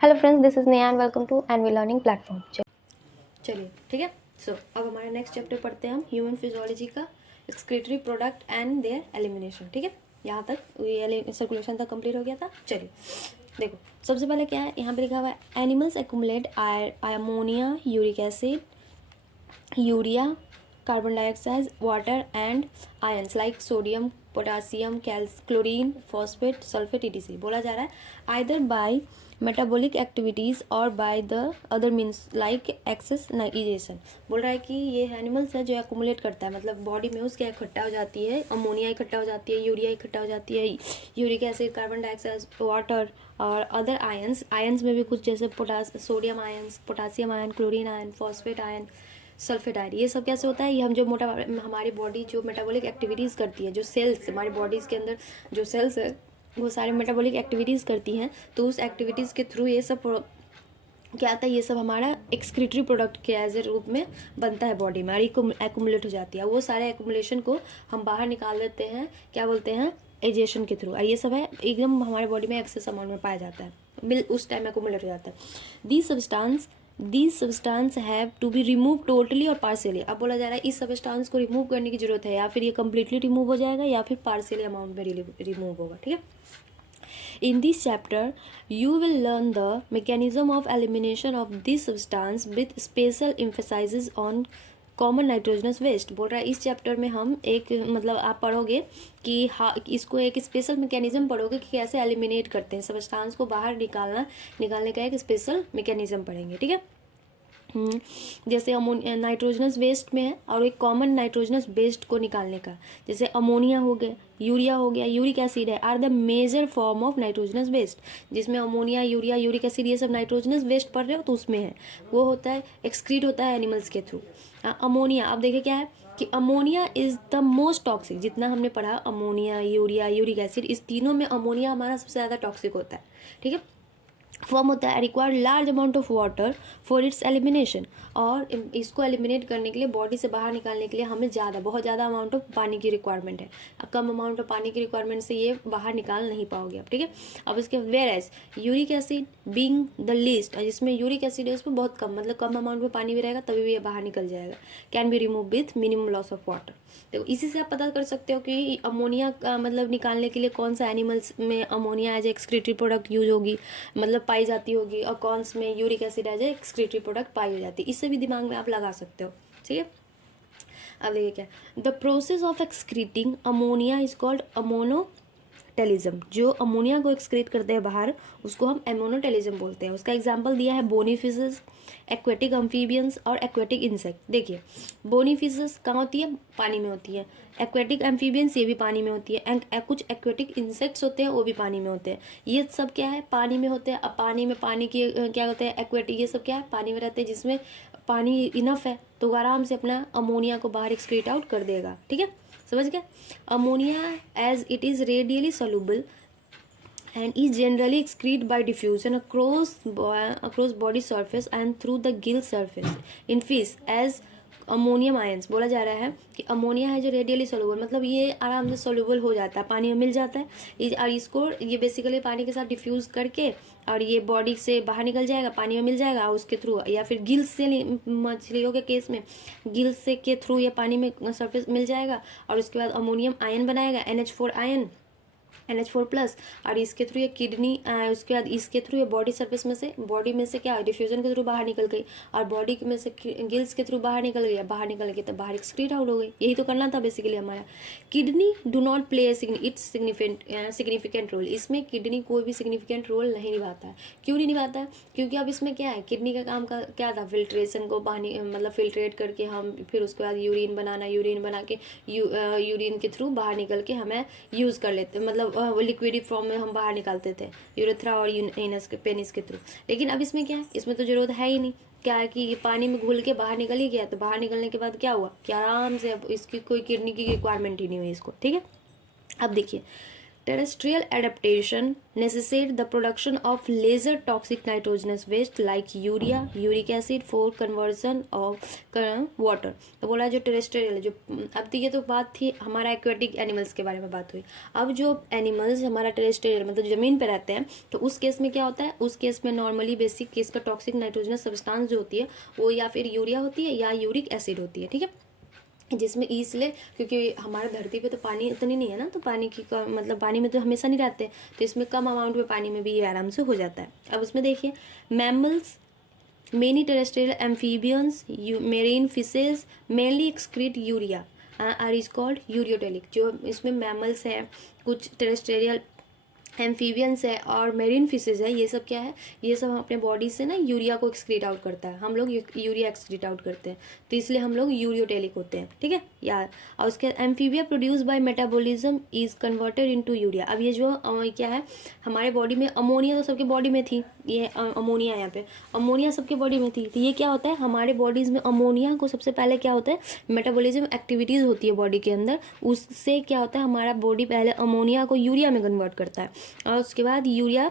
Hello friends, this is Neha and welcome to NV learning platform. चलिए ठीक है। अब हमारा नेक्स्ट चैप्टर पढ़ते हैं हम ह्यूमन फिजियोलॉजी का excretory product and there elimination. ठीक है, यहाँ तक ये सर्कुलेशन तक कंप्लीट हो गया था। चलिए देखो, सबसे पहले क्या है, यहाँ पे लिखा हुआ है animals accumulate ammonia, uric acid, urea, carbon dioxide, water and ions like sodium, potassium, chlorine, phosphate, sulphate etc। बोला जा रहा है आइदर बाय मेटाबॉलिक एक्टिविटीज़ और by the other means like excess nitration. बोल रहा है कि ये एनिमल्स है जो एक्यूमुलेट करता है, मतलब बॉडी में उसके इकट्ठा हो जाती है, अमोनिया इकट्ठा हो जाती है, यूरिया इकट्ठा हो जाती है, uric acid, carbon dioxide, water और अदर आयंस। आयंस में भी कुछ जैसे sodium ions, potassium ion, chlorine ion, phosphate ion, sulphate ion. ये सब कैसे होता है, ये हम जो हमारी बॉडी जो मेटाबॉलिक एक्टिविटीज़ करती है, जो सेल्स हमारी बॉडीज़ के अंदर जो सेल्स है वो सारे मेटाबॉलिक एक्टिविटीज़ करती हैं, तो उस एक्टिविटीज़ के थ्रू ये सब क्या आता है, ये सब हमारा एक्सक्रीटरी प्रोडक्ट के एज ए रूप में बनता है बॉडी में और एक्यूमुलेट हो जाती है। वो सारे एक्यूमुलेशन को हम बाहर निकाल देते हैं, क्या बोलते हैं, एजेशन के थ्रू। और ये सब है एकदम हमारे बॉडी में एक्सेस अमाउंट में पाया जाता है, उस टाइम एक्यूमुलेट हो जाता है। These substances have to be remove totally और पार्शियली। अब बोला जा रहा है इस सब्सटेंस को रिमूव करने की जरूरत है, या फिर ये कम्प्लीटली रिमूव हो जाएगा या फिर पार्शियली अमाउंट में रिमूव होगा। ठीक है, in this chapter you will learn the mechanism of elimination of this substance with special emphasis on common nitrogenous waste. बोल रहा है इस चैप्टर में हम एक मतलब आप पढ़ोगे कि हाँ, इसको एक स्पेशल मैकेनिज्म पढ़ोगे कि कैसे एलिमिनेट करते हैं, सब्सटेंस को बाहर निकालने का एक स्पेशल मैकेनिज्म पढ़ेंगे। ठीक है, जैसे नाइट्रोजनस वेस्ट में है और एक कॉमन नाइट्रोजनस वेस्ट को निकालने का, जैसे अमोनिया हो गया, यूरिया हो गया, यूरिक एसिड है, are the major form of nitrogenous waste. जिसमें अमोनिया, यूरिया, यूरिक एसिड ये सब नाइट्रोजनस वेस्ट पढ़ रहे हो तो उसमें है, वो होता है एक्सक्रीट होता है एनिमल्स के थ्रू। अमोनिया, आप देखिए क्या है कि ammonia is the most toxic. जितना हमने पढ़ा अमोनिया, यूरिया, यूरिक एसिड, इस तीनों में अमोनिया हमारा सबसे ज़्यादा टॉक्सिक होता है। ठीक है, फॉर्म होता है required large amount of water for its elimination. और इसको एलिमिनेट करने के लिए, बॉडी से बाहर निकालने के लिए हमें बहुत ज़्यादा अमाउंट ऑफ पानी की रिक्वायरमेंट है। कम अमाउंट ऑफ पानी की रिक्वायरमेंट से ये बाहर निकाल नहीं पाओगे आप। ठीक है, अब इसके where as uric acid being the least, जिसमें यूरिक एसिड है उसमें बहुत कम, मतलब कम अमाउंट में पानी भी रहेगा तभी भी ये बाहर निकल जाएगा, can be remove with minimum loss of water. तो इसी से आप पता कर सकते हो कि अमोनिया का मतलब निकालने के लिए कौन सा एनिमल्स में ammonia as excretory product use होगी, मतलब पाई जाती होगी, और कौन में uric acid as excretory product पाई हो जाती है। इससे भी दिमाग में आप लगा सकते हो। ठीक है, अब देखिए क्या, the process of excreting ammonia is called ammonotelism. जो अमोनिया को एक्सक्रीट करते हैं बाहर उसको हम एमोनोटेलिज्म बोलते हैं। उसका एग्जाम्पल दिया है बोनी फिशेस, एक्वेटिक अम्फीबियंस और एक्वेटिक इंसेक्ट। देखिए, बोनी फिशेस कहाँ होती है, पानी में होती है। एक्वेटिक एम्फीबियंस ये भी पानी में होती है, एंड कुछ एक्वेटिक इंसेक्ट्स होते हैं वो भी पानी में होते हैं। ये सब क्या है, पानी में होते हैं। अब पानी में पानी की क्या होते हैं, एक्वेटिक, ये सब क्या है, पानी में रहते हैं, जिसमें पानी इनफ है तो आराम से अपना अमोनिया को बाहर एक्सक्रीट आउट कर देगा। ठीक है, समझ गए। Ammonia as it is readily soluble and is generally excreted by diffusion across body surface and through the gill surface in fish as ammonium ions. बोला जा रहा है कि अमोनिया है जो रेडियली सोल्यूबल, मतलब ये आराम से सोल्यूबल हो जाता है, पानी में मिल जाता है, और इसको ये बेसिकली पानी के साथ डिफ्यूज करके और ये बॉडी से बाहर निकल जाएगा, पानी में मिल जाएगा और उसके थ्रू, या फिर गिल्स से, मछलियों के केस में गिल्स से के थ्रू ये पानी में सरफेस मिल जाएगा और उसके बाद अमोनियम आयन बनाएगा, NH4 आयन, NH4+, और इसके थ्रू ये किडनी, उसके बाद इसके थ्रू ये बॉडी सरफेस में से, बॉडी में से क्या डिफ्यूजन के थ्रू बाहर निकल गई और बॉडी में से गिल्स के थ्रू बाहर निकल गई, बाहर निकल गई तो बाहर एक्सक्रीट आउट हो गई। यही तो करना था बेसिकली हमारा। Kidney do not play its significant role. इसमें किडनी कोई भी सिग्निफिकेंट रोल नहीं निभाता है। क्यों नहीं निभाता है, क्योंकि अब इसमें क्या है, किडनी का काम का क्या था, फिल्ट्रेशन को पानी मतलब फिल्ट्रेट करके हम फिर उसके बाद यूरिन बनाना, यूरिन बना के यूरिन के थ्रू बाहर निकल के हमें यूज़ कर लेते, मतलब लिक्विड फॉर्म में हम बाहर निकालते थे यूरेथ्रा और एनस के पेनिस के थ्रू। लेकिन अब इसमें क्या है, इसमें तो जरूरत है ही नहीं। क्या है कि ये पानी में घुल के बाहर निकल ही गया, तो बाहर निकलने के बाद क्या हुआ कि आराम से अब इसकी कोई किडनी की रिक्वायरमेंट ही नहीं हुई इसको। ठीक है, अब देखिए Terrestrial adaptation necessitate the production of lesser toxic nitrogenous waste like urea, uric acid for conversion of water। तो बोला जो टेरेस्ट्रियल है, जो अब तो ये तो बात थी हमारा एक्वेटिक एनिमल्स के बारे में बात हुई। अब जो एनिमल्स हमारा टेरेस्ट्रियल मतलब ज़मीन पे रहते हैं, तो उस केस में क्या होता है, उस केस में नॉर्मली बेसिक केस का टॉक्सिक नाइट्रोजनस सब्सटेंस जो होती है वो या फिर यूरिया होती है या यूरिक एसिड होती है, ठीक है, जिसमें इसलिए क्योंकि हमारे धरती पे तो पानी उतनी नहीं है ना, तो पानी की मतलब पानी में तो हमेशा नहीं रहते, तो इसमें कम अमाउंट में पानी में भी ये आराम से हो जाता है। अब उसमें देखिए mammals, many terrestrial amphibians, marine fishes mainly excrete urea are is called ureotelic. जो इसमें मैमल्स है, कुछ टेरेस्ट्रियल एम्फीबियंस है और मेरीन फिशेज है, ये सब क्या है, ये सब अपने बॉडी से ना यूरिया को एक्सक्रीट आउट करता है, हम लोग यूरिया एक्सक्रीट आउट करते हैं, तो इसलिए हम लोग यूरियोटेलिक होते हैं, ठीक है यार। और उसके amphibia produce by metabolism is converted into urea. अब ये जो क्या है हमारे बॉडी में, अमोनिया तो सबके बॉडी में थी, ये अमोनिया यहाँ पे अमोनिया सबके बॉडी में थी, तो ये क्या होता है हमारे बॉडीज़ में अमोनिया को सबसे पहले क्या होता है, मेटाबॉलिज्म एक्टिविटीज़ होती है बॉडी के अंदर, उससे क्या होता है हमारा बॉडी पहले अमोनिया को यूरिया में कन्वर्ट करता है, और उसके बाद यूरिया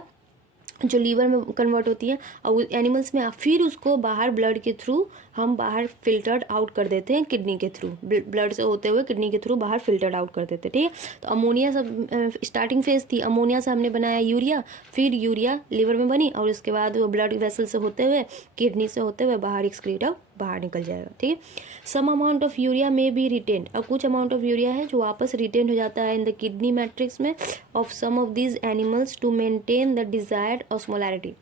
जो लीवर में कन्वर्ट होती है और एनिमल्स में, फिर उसको बाहर ब्लड के थ्रू हम बाहर फिल्टर्ड आउट कर देते हैं, किडनी के थ्रू, ब्लड से होते हुए किडनी के थ्रू बाहर फिल्टर्ड आउट कर देते हैं, ठीक है। तो अमोनिया सब स्टार्टिंग फेज थी, अमोनिया से हमने बनाया यूरिया, फिर यूरिया लीवर में बनी और उसके बाद वो ब्लड वेसल से होते हुए किडनी से होते हुए बाहर एक्सक्रीट आउट बाहर निकल जाएगा, ठीक है। सम अमाउंट ऑफ यूरिया में बी रिटेन्ड, और कुछ अमाउंट ऑफ यूरिया है जो वापस रिटेन हो जाता है इन द किडनी मैट्रिक्स में of some of these animals to maintain the desired osmolarity.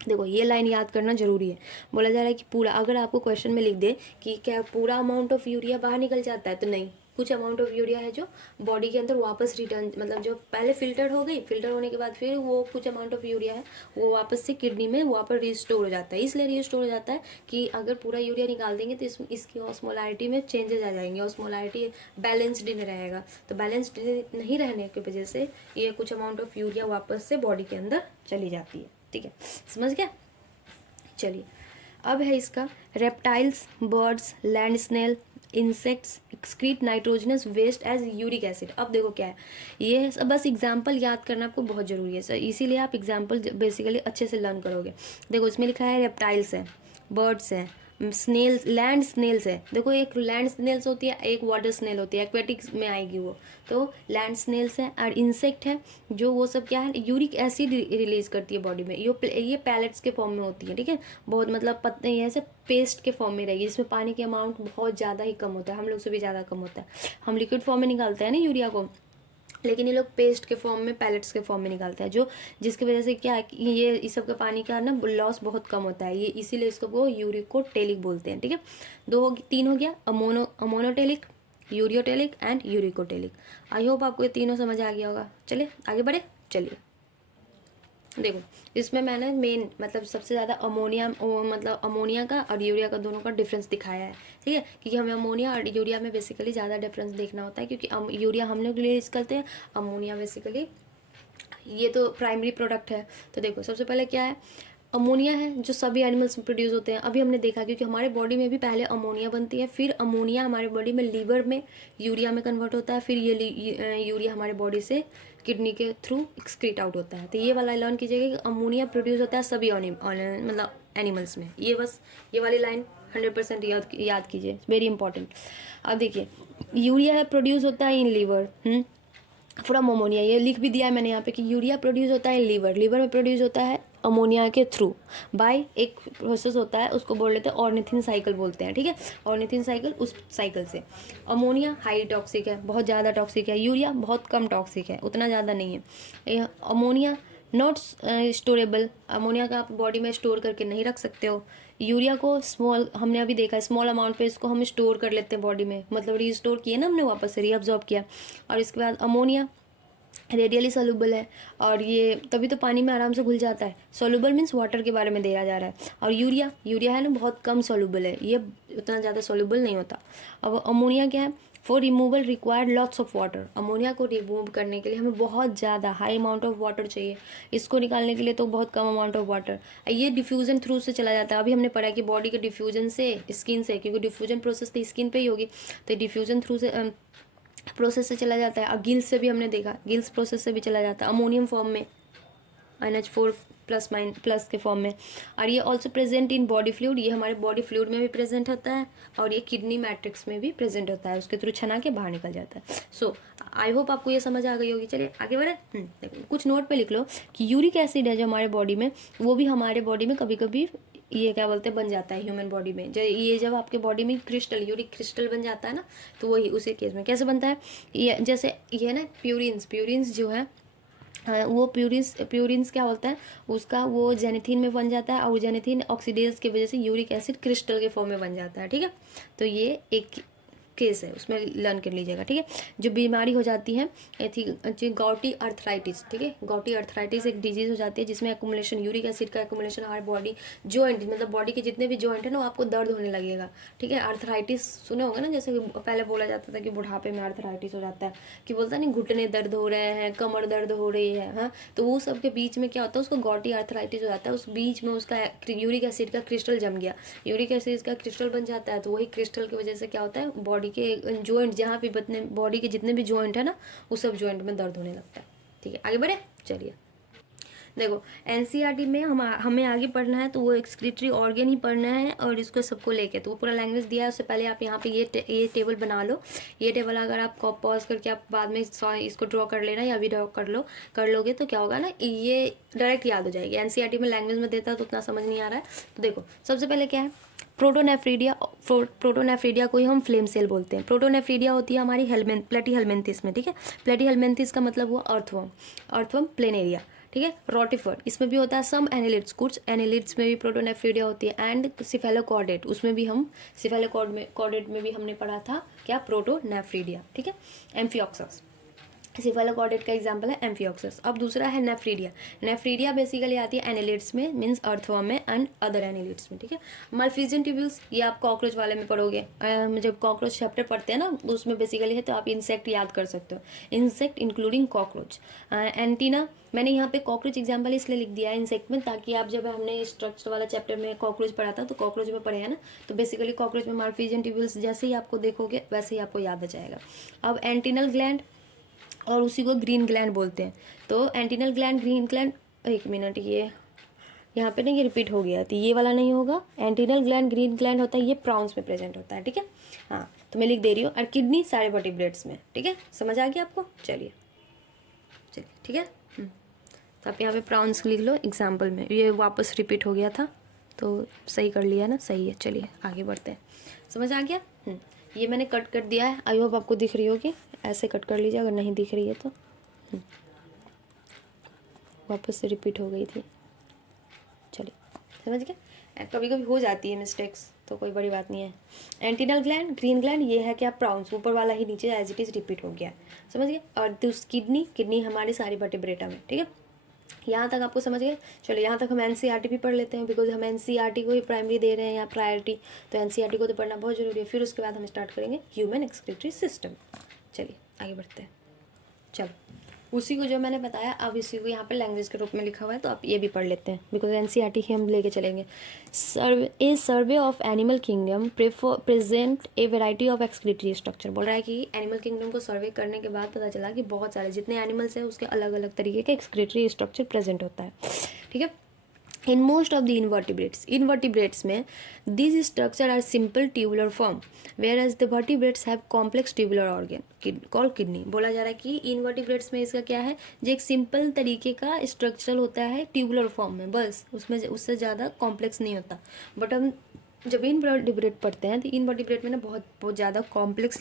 देखो ये लाइन याद करना जरूरी है, बोला जा रहा है कि पूरा, अगर आपको क्वेश्चन में लिख दे कि क्या पूरा अमाउंट ऑफ यूरिया बाहर निकल जाता है, तो नहीं, कुछ अमाउंट ऑफ यूरिया है जो बॉडी के अंदर वापस रिटर्न, मतलब जो पहले फिल्टर हो गई, फिल्टर होने के बाद फिर वो कुछ अमाउंट ऑफ यूरिया है वो वापस से किडनी में वापस रिस्टोर हो जाता है। इसलिए रिस्टोर हो जाता है कि अगर पूरा यूरिया निकाल देंगे तो इसकी ऑस्मोलैरिटी में चेंजेस आ जाएंगे, ऑस्मोलैरिटी बैलेंस्ड नहीं रहेगा, तो बैलेंस्ड नहीं रहने की वजह से ये कुछ अमाउंट ऑफ यूरिया वापस से बॉडी के अंदर चली जाती है, ठीक है, समझ गया। चलिए अब है इसका reptiles, birds, land snail, insects excrete nitrogenous waste as uric acid. अब देखो क्या है, ये सब बस एग्जाम्पल याद करना आपको बहुत ज़रूरी है सर, इसीलिए आप एग्जाम्पल बेसिकली अच्छे से लर्न करोगे। देखो इसमें लिखा है रेप्टाइल्स है, बर्ड्स हैं, स्नेल्स, लैंड स्नेल्स है। देखो एक लैंड स्नेल्स होती है, एक वाटर स्नेल होती है, एक्वेटिक में आएगी वो, तो लैंड स्नेल्स है। और इंसेक्ट है जो वो सब क्या है यूरिक एसिड रिलीज करती है बॉडी में, ये पैलेट्स के फॉर्म में होती है, ठीक है, बहुत मतलब पत्ते ऐसे पेस्ट के फॉर्म में रहेगी, जिसमें पानी के अमाउंट बहुत ज़्यादा ही कम होता है, हम लोग से भी ज़्यादा कम होता है, हम लिक्विड फॉर्म में निकालते हैं ना यूरिया को, लेकिन ये लोग पेस्ट के फॉर्म में, पैलेट्स के फॉर्म में निकालते हैं, जो जिसकी वजह से क्या है कि ये इस सब का पानी का ना लॉस बहुत कम होता है, ये इसीलिए इसको वो यूरिकोटेलिक बोलते हैं, ठीक है। तीन हो गया, ammonotelic, ureotelic and uricotelic. I hope आपको ये तीनों समझ आ गया होगा। चलिए आगे बढ़े। चलिए देखो इसमें मैंने मेन मतलब सबसे ज़्यादा अमोनिया मतलब अमोनिया का और यूरिया का दोनों का डिफरेंस दिखाया है, ठीक है, क्योंकि हमें अमोनिया और यूरिया में बेसिकली ज़्यादा डिफरेंस देखना होता है, क्योंकि यूरिया हम लोग रिलीज करते हैं, अमोनिया बेसिकली ये तो प्राइमरी प्रोडक्ट है। तो देखो सबसे पहले क्या है, अमोनिया है जो सभी एनिमल्स में प्रोड्यूस होते हैं। अभी हमने देखा क्योंकि हमारे बॉडी में भी पहले अमोनिया बनती है, फिर अमोनिया हमारे बॉडी में लीवर में यूरिया में कन्वर्ट होता है, फिर ये यूरिया हमारे बॉडी से किडनी के थ्रू एक्सक्रीट आउट होता है। तो ये वाला लर्न कीजिएगा कि अमोनिया प्रोड्यूस होता है सभी मतलब एनिमल्स में, ये बस ये वाली लाइन 100% याद कीजिए, वेरी इंपॉर्टेंट। अब देखिए यूरिया है प्रोड्यूस होता है इन लीवर फ्रॉम अमोनिया, ये लिख भी दिया है मैंने यहाँ पे कि यूरिया प्रोड्यूस होता है लीवर, लीवर में प्रोड्यूस होता है अमोनिया के थ्रू बाय एक प्रोसेस होता है, उसको बोल लेते हैं ऑर्निथिन साइकिल बोलते हैं, ठीक है, ऑर्निथिन साइकिल, उस साइकिल से। अमोनिया हाई टॉक्सिक है, बहुत ज़्यादा टॉक्सिक है, यूरिया बहुत कम टॉक्सिक है, उतना ज़्यादा नहीं है। अमोनिया नॉट स्टोरेबल, अमोनिया का आप बॉडी में स्टोर करके नहीं रख सकते हो। यूरिया को स्मॉल, हमने अभी देखा स्मॉल अमाउंट पे इसको हम स्टोर कर लेते हैं बॉडी में, मतलब रीस्टोर किए ना हमने, वापस से रीअब्जॉर्ब किया। और इसके बाद अमोनिया रेडियली सोल्यूबल है और ये तभी तो पानी में आराम से घुल जाता है, सोल्यूबल मीन्स वाटर के बारे में दिया जा रहा है। और यूरिया है ना बहुत कम सोल्यूबल है, ये उतना ज़्यादा सोल्यूबल नहीं होता। अब अमोनिया क्या है, for removal required lots of water, ammonia को रिमूव करने के लिए हमें बहुत ज़्यादा हाई अमाउंट ऑफ वाटर चाहिए, इसको निकालने के लिए तो बहुत कम अमाउंट ऑफ वाटर। ये डिफ्यूजन थ्रू से चला जाता है, अभी हमने पढ़ा कि बॉडी के डिफ्यूजन से, स्किन से, क्योंकि डिफ्यूजन प्रोसेस तो स्किन पे ही होगी, तो डिफ्यूजन थ्रू से प्रोसेस से चला जाता है। और गिल्स से भी हमने देखा, गिल्स प्रोसेस से भी चला जाता है अमोनियम फॉर्म में, NH4 प्लस के फॉर्म में। और ये also present in body fluid, ये हमारे बॉडी फ्लूइड में भी प्रेजेंट होता है और ये किडनी मैट्रिक्स में भी प्रेजेंट होता है, उसके थ्रू छना के बाहर निकल जाता है। सो आई होप आपको ये समझ आ गई होगी। चलिए आगे बढ़े। देखो कुछ नोट पे लिख लो कि यूरिक एसिड है जो हमारे बॉडी में, वो भी हमारे बॉडी में कभी कभी ये क्या बोलते हैं बन जाता है ह्यूमन बॉडी में। ये जब आपके बॉडी में क्रिस्टल, यूरिक क्रिस्टल बन जाता है ना, तो वही उसी केस में कैसे बनता है, ये जैसे ये ना प्यूरिन्स जो है, वो प्यूरिन्स क्या होता है उसका, वो जेनेथिन में बन जाता है और जेनेथिन ऑक्सीडेज की वजह से यूरिक एसिड क्रिस्टल के फॉर्म में बन जाता है। ठीक है, तो ये एक केस है, उसमें लर्न कर लीजिएगा। ठीक है, जो बीमारी हो जाती है गॉटी अर्थराइटिस। ठीक है, गॉटी अर्थराइटिस एक डिजीज हो जाती है जिसमें एक्युमुलेशन, यूरिक एसिड का एक्युमुलेशन हमारे बॉडी जॉइंट, मतलब बॉडी के जितने भी जॉइंट है ना, वो आपको दर्द होने लगेगा। ठीक है, अर्थराइटिस सुने होंगे ना, जैसे पहले बोला जाता था कि बुढ़ापे में अर्थराइटिस हो जाता है, कि बोलता नहीं घुटने दर्द हो रहे हैं, कमर दर्द हो रही है, हाँ, तो वो सब के बीच में क्या होता है, उसको गॉटी अर्थराइटिस हो जाता है। उस बीच में उसका यूरिक एसिड का क्रिस्टल जम गया, यूरिक एसिड का क्रिस्टल बन जाता है, तो वही क्रिस्टल की वजह से क्या होता है, बॉडी के जॉइंट, जहाँ भी बॉडी के जितने भी जॉइंट है ना, उस सब जॉइंट में दर्द होने लगता है। ठीक है, आगे बढ़े। चलिए देखो, एनसीईआरटी में हमें आगे पढ़ना है तो वो एक्सक्रीटरी ऑर्गन ही पढ़ना है, और इसको सबको लेके तो वो पूरा लैंग्वेज दिया है। उससे पहले आप यहाँ पे ये टेबल बना लो। ये टेबल अगर आप पॉज करके आप बाद में इसको ड्रॉ कर लेना या भी ड्रॉ कर लोगे तो क्या होगा ना, ये डायरेक्ट याद हो जाएगी। एनसीईआरटी में लैंग्वेज में देता है तो उतना समझ नहीं आ रहा है। तो देखो सबसे पहले क्या है, प्रोटोनेफ्रीडिया को ही हम फ्लेम सेल बोलते हैं। प्रोटोनेफ्रीडिया होती है हमारी प्लेटीहेल्मिन्थिस में। ठीक है, प्लेटीहेल्मिन्थिस का मतलब हुआ अर्थवर्म प्लेनेरिया। ठीक है, रोटिफर इसमें भी होता है, सम एनिलिड्स, कुछ एनिलिड्स में भी प्रोटोनेफ्रीडिया होती है, एंड सिफेलोकॉर्डेट, उसमें भी हम सिफेलोकॉर्डेट में भी हमने पढ़ा था क्या, प्रोटोनेफ्रीडिया। ठीक है, एम्फिऑक्सस, सिफेलोकॉर्डेट का एग्जांपल है एम्फिऑक्सस। अब दूसरा है नेफ्रीडिया। नेफ्रीडिया बेसिकली आती है एनिलिड्स में, मींस अर्थवर्म में एंड अदर एनिलिड्स में। ठीक है, मल्फिजियन ट्यूब्यूल्स, ये आप कॉकरोच वाले में पढ़ोगे, जब कॉकरोच चैप्टर पढ़ते हैं ना उसमें बेसिकली है, तो आप इंसेक्ट याद कर सकते हो, इंसेक्ट इंक्लूडिंग कॉकरोच। एंटीना, मैंने यहाँ पे कॉकरोच एग्जाम्पल इसलिए लिख दिया है इंसेक्ट में, ताकि आप जब हमने स्ट्रक्चर वाला चैप्टर में कॉकरोच पढ़ा था तो कॉकरोच में पढ़े हैं ना, तो बेसिकली कॉकरोच में मल्फिजियन ट्यूब्यूल्स जैसे ही आपको देखोगे वैसे ही आपको याद आ जाएगा। अब एंटीनल ग्लैंड, और उसी को ग्रीन ग्लैंड बोलते हैं। तो एंटीनल ग्लैंड, ग्रीन ग्लैंड, एक मिनट, ये यहाँ पे ना ये रिपीट हो गया, तो ये वाला नहीं होगा। एंटीनल ग्लैंड, ग्रीन ग्लैंड होता है, ये प्राउंस में प्रेजेंट होता है। ठीक है, हाँ, तो मैं लिख दे रही हूँ। और किडनी सारे वर्टिब्रेट्स में। ठीक है, समझ आ गया आपको। चलिए ठीक है, तो आप यहाँ पे प्राउंस लिख लो एग्जाम्पल में, ये वापस रिपीट हो गया था तो सही कर लिया ना, सही है। चलिए आगे बढ़ते हैं, समझ आ गया। ये मैंने कट कर दिया है, आई होप आपको दिख रही होगी, ऐसे कट कर लीजिए, अगर नहीं दिख रही है तो वापस से रिपीट हो गई थी। चलिए समझ गए, कभी कभी हो जाती है मिस्टेक्स, तो कोई बड़ी बात नहीं है। एंटीनल ग्लैंड, ग्रीन ग्लैंड, ये है क्या, प्राउंस, ऊपर वाला ही नीचे एज इट इज रिपीट हो गया, समझ गए। और किडनी हमारे सारी वर्टिब्रेटा में। ठीक है, यहाँ तक आपको समझ गए। चलो यहाँ तक हम एनसीईआरटी भी पढ़ लेते हैं, बिकॉज हम एनसीईआरटी को ही प्राइमरी दे रहे हैं या प्रायोरिटी, तो एनसीईआरटी को तो पढ़ना बहुत जरूरी है। फिर उसके बाद हम स्टार्ट करेंगे ह्यूमन एक्सक्रीटरी सिस्टम। चलिए आगे बढ़ते हैं। चलो उसी को जो मैंने बताया, अब इसी को यहाँ पर लैंग्वेज के रूप में लिखा हुआ है, तो आप ये भी पढ़ लेते हैं, बिकॉज एनसीईआरटी ही हम लेके चलेंगे। Survey of animal kingdom present a variety of excretory structure. बोल रहा है कि एनिमल किंगडम को सर्वे करने के बाद पता चला कि बहुत सारे जितने एनिमल्स हैं उसके अलग अलग तरीके के एक्सक्रीटरी स्ट्रक्चर प्रेजेंट होता है। ठीक है, in most of the invertebrates में these structure are simple tubular form, whereas the vertebrates have complex tubular organ called kidney। बोला जा रहा है कि इनवर्टिब्रेट्स में इसका क्या है, जो एक सिंपल तरीके का स्ट्रक्चर होता है ट्यूबुलर फॉर्म में, बस उसमें उससे ज़्यादा कॉम्प्लेक्स नहीं होता। बट हम जब इनवर्टिब्रेट पढ़ते हैं तो इनवर्टिब्रेट में ना बहुत ज़्यादा कॉम्प्लेक्स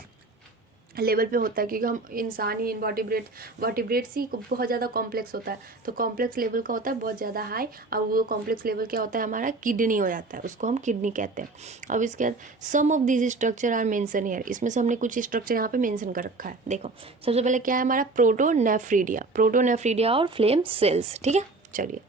लेवल पे होता है, क्योंकि हम इंसान ही वर्टिब्रेट्स ही बहुत ज़्यादा कॉम्प्लेक्स होता है, तो कॉम्प्लेक्स लेवल का होता है बहुत ज़्यादा हाई, और वो कॉम्प्लेक्स लेवल क्या होता है हमारा, किडनी हो जाता है, उसको हम किडनी कहते हैं। अब इसके बाद some of this structure are mention here, इसमें से हमने कुछ स्ट्रक्चर यहाँ पे मेंशन कर रखा है। देखो सबसे पहले क्या है हमारा, प्रोटोनेफ्रीडिया और फ्लेम सेल्स। ठीक है, चलिए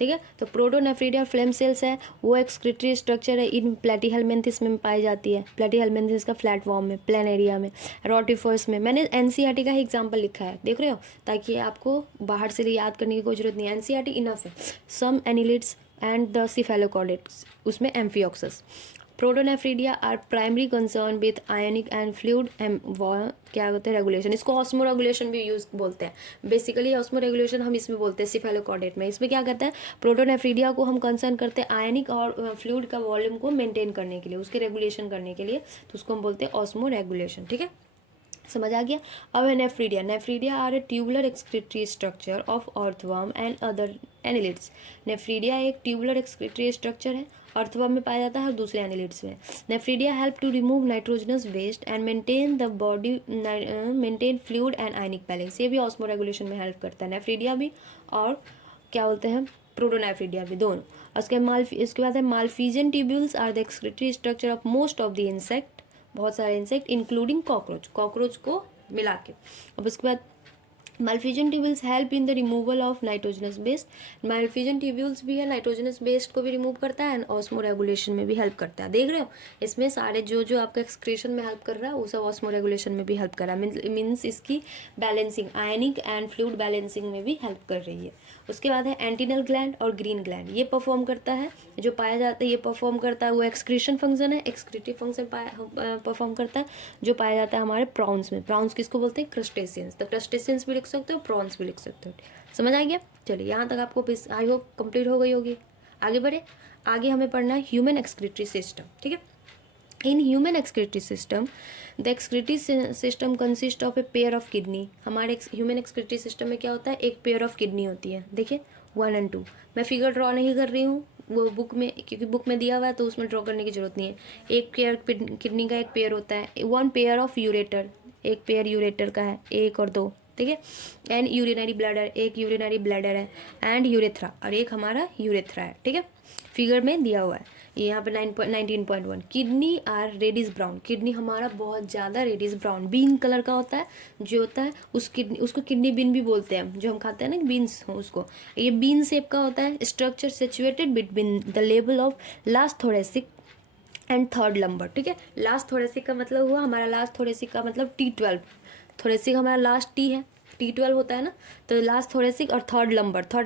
ठीक है, तो प्रोटोनेफ्रीडिया और फ्लेम सेल्स है, वो एक्सक्रीटरी स्ट्रक्चर है, इन प्लेटीहेल्मिन्थिस में पाई जाती है। प्लेटीहेल्मिन्थिस का फ्लैटफॉर्म में, प्लेनेरिया में, रोटिफर्स में। मैंने एनसीईआरटी का ही एग्जांपल लिखा है, देख रहे हो, ताकि आपको बाहर से याद करने की कोई जरूरत नहीं है, एनसीईआरटी इनफ है। Some annelids and the cephalochordates, उसमें amphioxus. Protonephridia are primary concern with ionic and fluid क्या होता है रेगुलेशन, इसको ऑस्मो रेगुलेशन भी यूज बोलते हैं। बेसिकली ऑस्मो रेगुलेशन हम इसमें बोलते हैं सिफेलोकॉर्डेट में। इसमें क्या कहता है, प्रोटोनेफ्रीडिया को हम कंसर्न करते हैं आयनिक और फ्लूइड का वॉल्यूम को मेंटेन करने के लिए, उसके रेगुलेशन करने के लिए, तो उसको हम बोलते हैं ऑस्मो रेगुलेशन। ठीक है, समझ आ गया। अब है nephridia. Nephridia are a tubular excretory structure of earthworm and other annelids. Nephridia एक ट्यूबुलर एक्सक्रीटरी स्ट्रक्चर है, अर्थवर्म में पाया जाता है और दूसरे एनिलिड्स में। Nephridia help to remove nitrogenous waste and maintain the body maintain fluid and ionic balance. ये भी ऑस्मो रेगुलेशन में हेल्प करता है, नेफ्रीडिया भी और क्या बोलते हैं प्रोटोनेफ्रीडिया भी, दोनों। इसके बाद है Malpighian tubules are the excretory structure of most of the insect, बहुत सारे इंसेक्ट इंक्लूडिंग कॉकरोच को मिला के। अब उसके बाद Malpighian tubules help in the removal of nitrogenous waste. Malpighian tubules भी है, नाइट्रोजनस वेस्ट को भी रिमूव करता है एंड ऑस्मो रेगुलेशन में भी हेल्प करता है। देख रहे हो, इसमें सारे जो आपका एक्सक्रीशन में हेल्प कर रहा है वो सब ऑस्मो रेगुलेशन में भी हेल्प कर रहा है। मीन्स इसकी balancing, ionic and fluid balancing में भी हेल्प कर रही है। उसके बाद है एंटीनल ग्लैंड और ग्रीन ग्लैंड। ये परफॉर्म करता है, जो पाया जाता है ये परफॉर्म करता है वो एक्सक्रीशन फंक्शन है, एक्सक्रीटिव फंक्शन परफॉर्म करता है, जो पाया जाता है हमारे प्रॉन्स में। प्रॉन्स किसको बोलते हैं, क्रस्टेशियंस। तो क्रस्टेशियंस भी लिख सकते हो, प्रॉन्स भी लिख सकते हो। समझ आ गया। चलिए यहाँ तक आपको आई होप कंप्लीट हो गई होगी। आगे बढ़े, आगे हमें पढ़ना है ह्यूमन एक्सक्रीटरी सिस्टम। ठीक है, in human excretory system the excretory system consist of a pair of kidney. हमारे ह्यूमन एक्सक्रीटरी सिस्टम में क्या होता है, एक पेयर ऑफ किडनी होती है। देखिए 1 और 2, मैं फिगर ड्रॉ नहीं कर रही हूँ, वो बुक में, क्योंकि बुक में दिया हुआ है तो उसमें ड्रॉ करने की जरूरत नहीं है। एक पेयर किडनी का एक पेयर होता है, 1 पेयर ऑफ यूरेटर, एक पेयर यूरेटर का है, 1 और 2। ठीक है, एंड यूरिनरी ब्लैडर, एक यूरिनरी ब्लैडर है, एंड यूरेथ्रा, और एक हमारा यूरेथ्रा है। ठीक है, फिगर में दिया हुआ है ये यहाँ पे 19.1। Kidney are reddish brown. Kidney हमारा बहुत ज़्यादा रेडिश ब्राउन बीन कलर का होता है, जो होता है उसको किडनी बीन भी बोलते हैं, जो हम खाते हैं ना बीन्स हो उसको। ये बीन शेप का होता है। Structure situated between the level of last thoracic and third lumbar. ठीक है, लास्ट थोरेसिक का मतलब हुआ हमारा, लास्ट थोरेसिक का मतलब T12, थोरेसिक हमारा लास्ट T है, T12 होता है ना, तो लास्ट थोरेसिक और थर्ड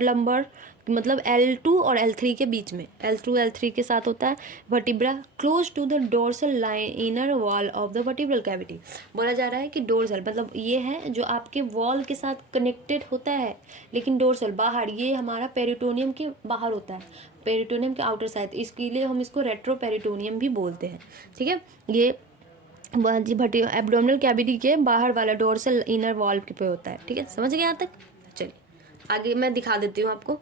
लंबर मतलब L2 और L3 के बीच में, L2 L3 के साथ होता है। Vertebra close to the dorsal line inner wall of the vertebral cavity. बोला जा रहा है कि डोर्सल मतलब ये है जो आपके वॉल के साथ कनेक्टेड होता है, लेकिन डोर्सल बाहर, ये हमारा पेरिटोनियम के बाहर होता है, पेरिटोनियम के आउटर साइड, इसके लिए हम इसको रेट्रोपेरिटोनियम भी बोलते हैं। ठीक है, ये एब्डोमिनल कैविटी के बाहर वाला डोर्सल इनर वॉल पे होता है। ठीक है, समझ गए यहाँ तक। चलिए आगे मैं दिखा देती हूँ आपको।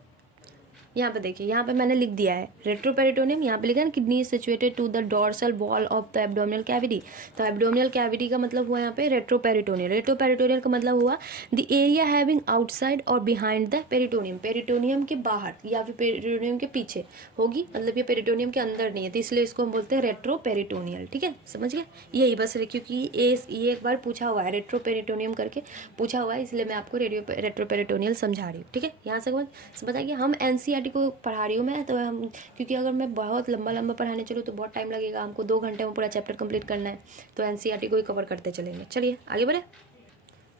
यहाँ पे देखिए, यहाँ पे मैंने लिख दिया है रेट्रोपेरिटोनियम, यहाँ पे लिखा है ना kidney situated to the dorsal wall of the abdominal cavity. तो एब्डोमिनल कैविटी का मतलब हुआ यहाँ पे रेट्रोपेरिटोनियल। रेट्रोपेरिटोनियल का मतलब हुआ द एरिया हैविंग आउटसाइड और बिहाइंड द पेरिटोनियम। पेरिटोनियम के बाहर या फिर पेरिटोनियम के पीछे होगी, मतलब ये पेरिटोनियम के अंदर नहीं है, तो इसलिए इसको हम बोलते हैं रेट्रोपेरिटोनियल। ठीक है, समझ गए, यही बस, क्योंकि ये एक बार पूछा हुआ है, रेट्रोपेरिटोनियम करके पूछा हुआ है, इसलिए मैं आपको रेट्रोपेरिटोनियल समझा रही हूँ। ठीक है, यहाँ से समझ आ गया। हम NCERT को पढ़ा रही हूँ मैं, तो हम, क्योंकि अगर मैं बहुत लंबा पढ़ाने चलूँ तो बहुत टाइम लगेगा, हमको 2 घंटे में पूरा चैप्टर कंप्लीट करना है, तो NCERT को ही कवर करते चलेंगे। चलिए आगे बढ़े,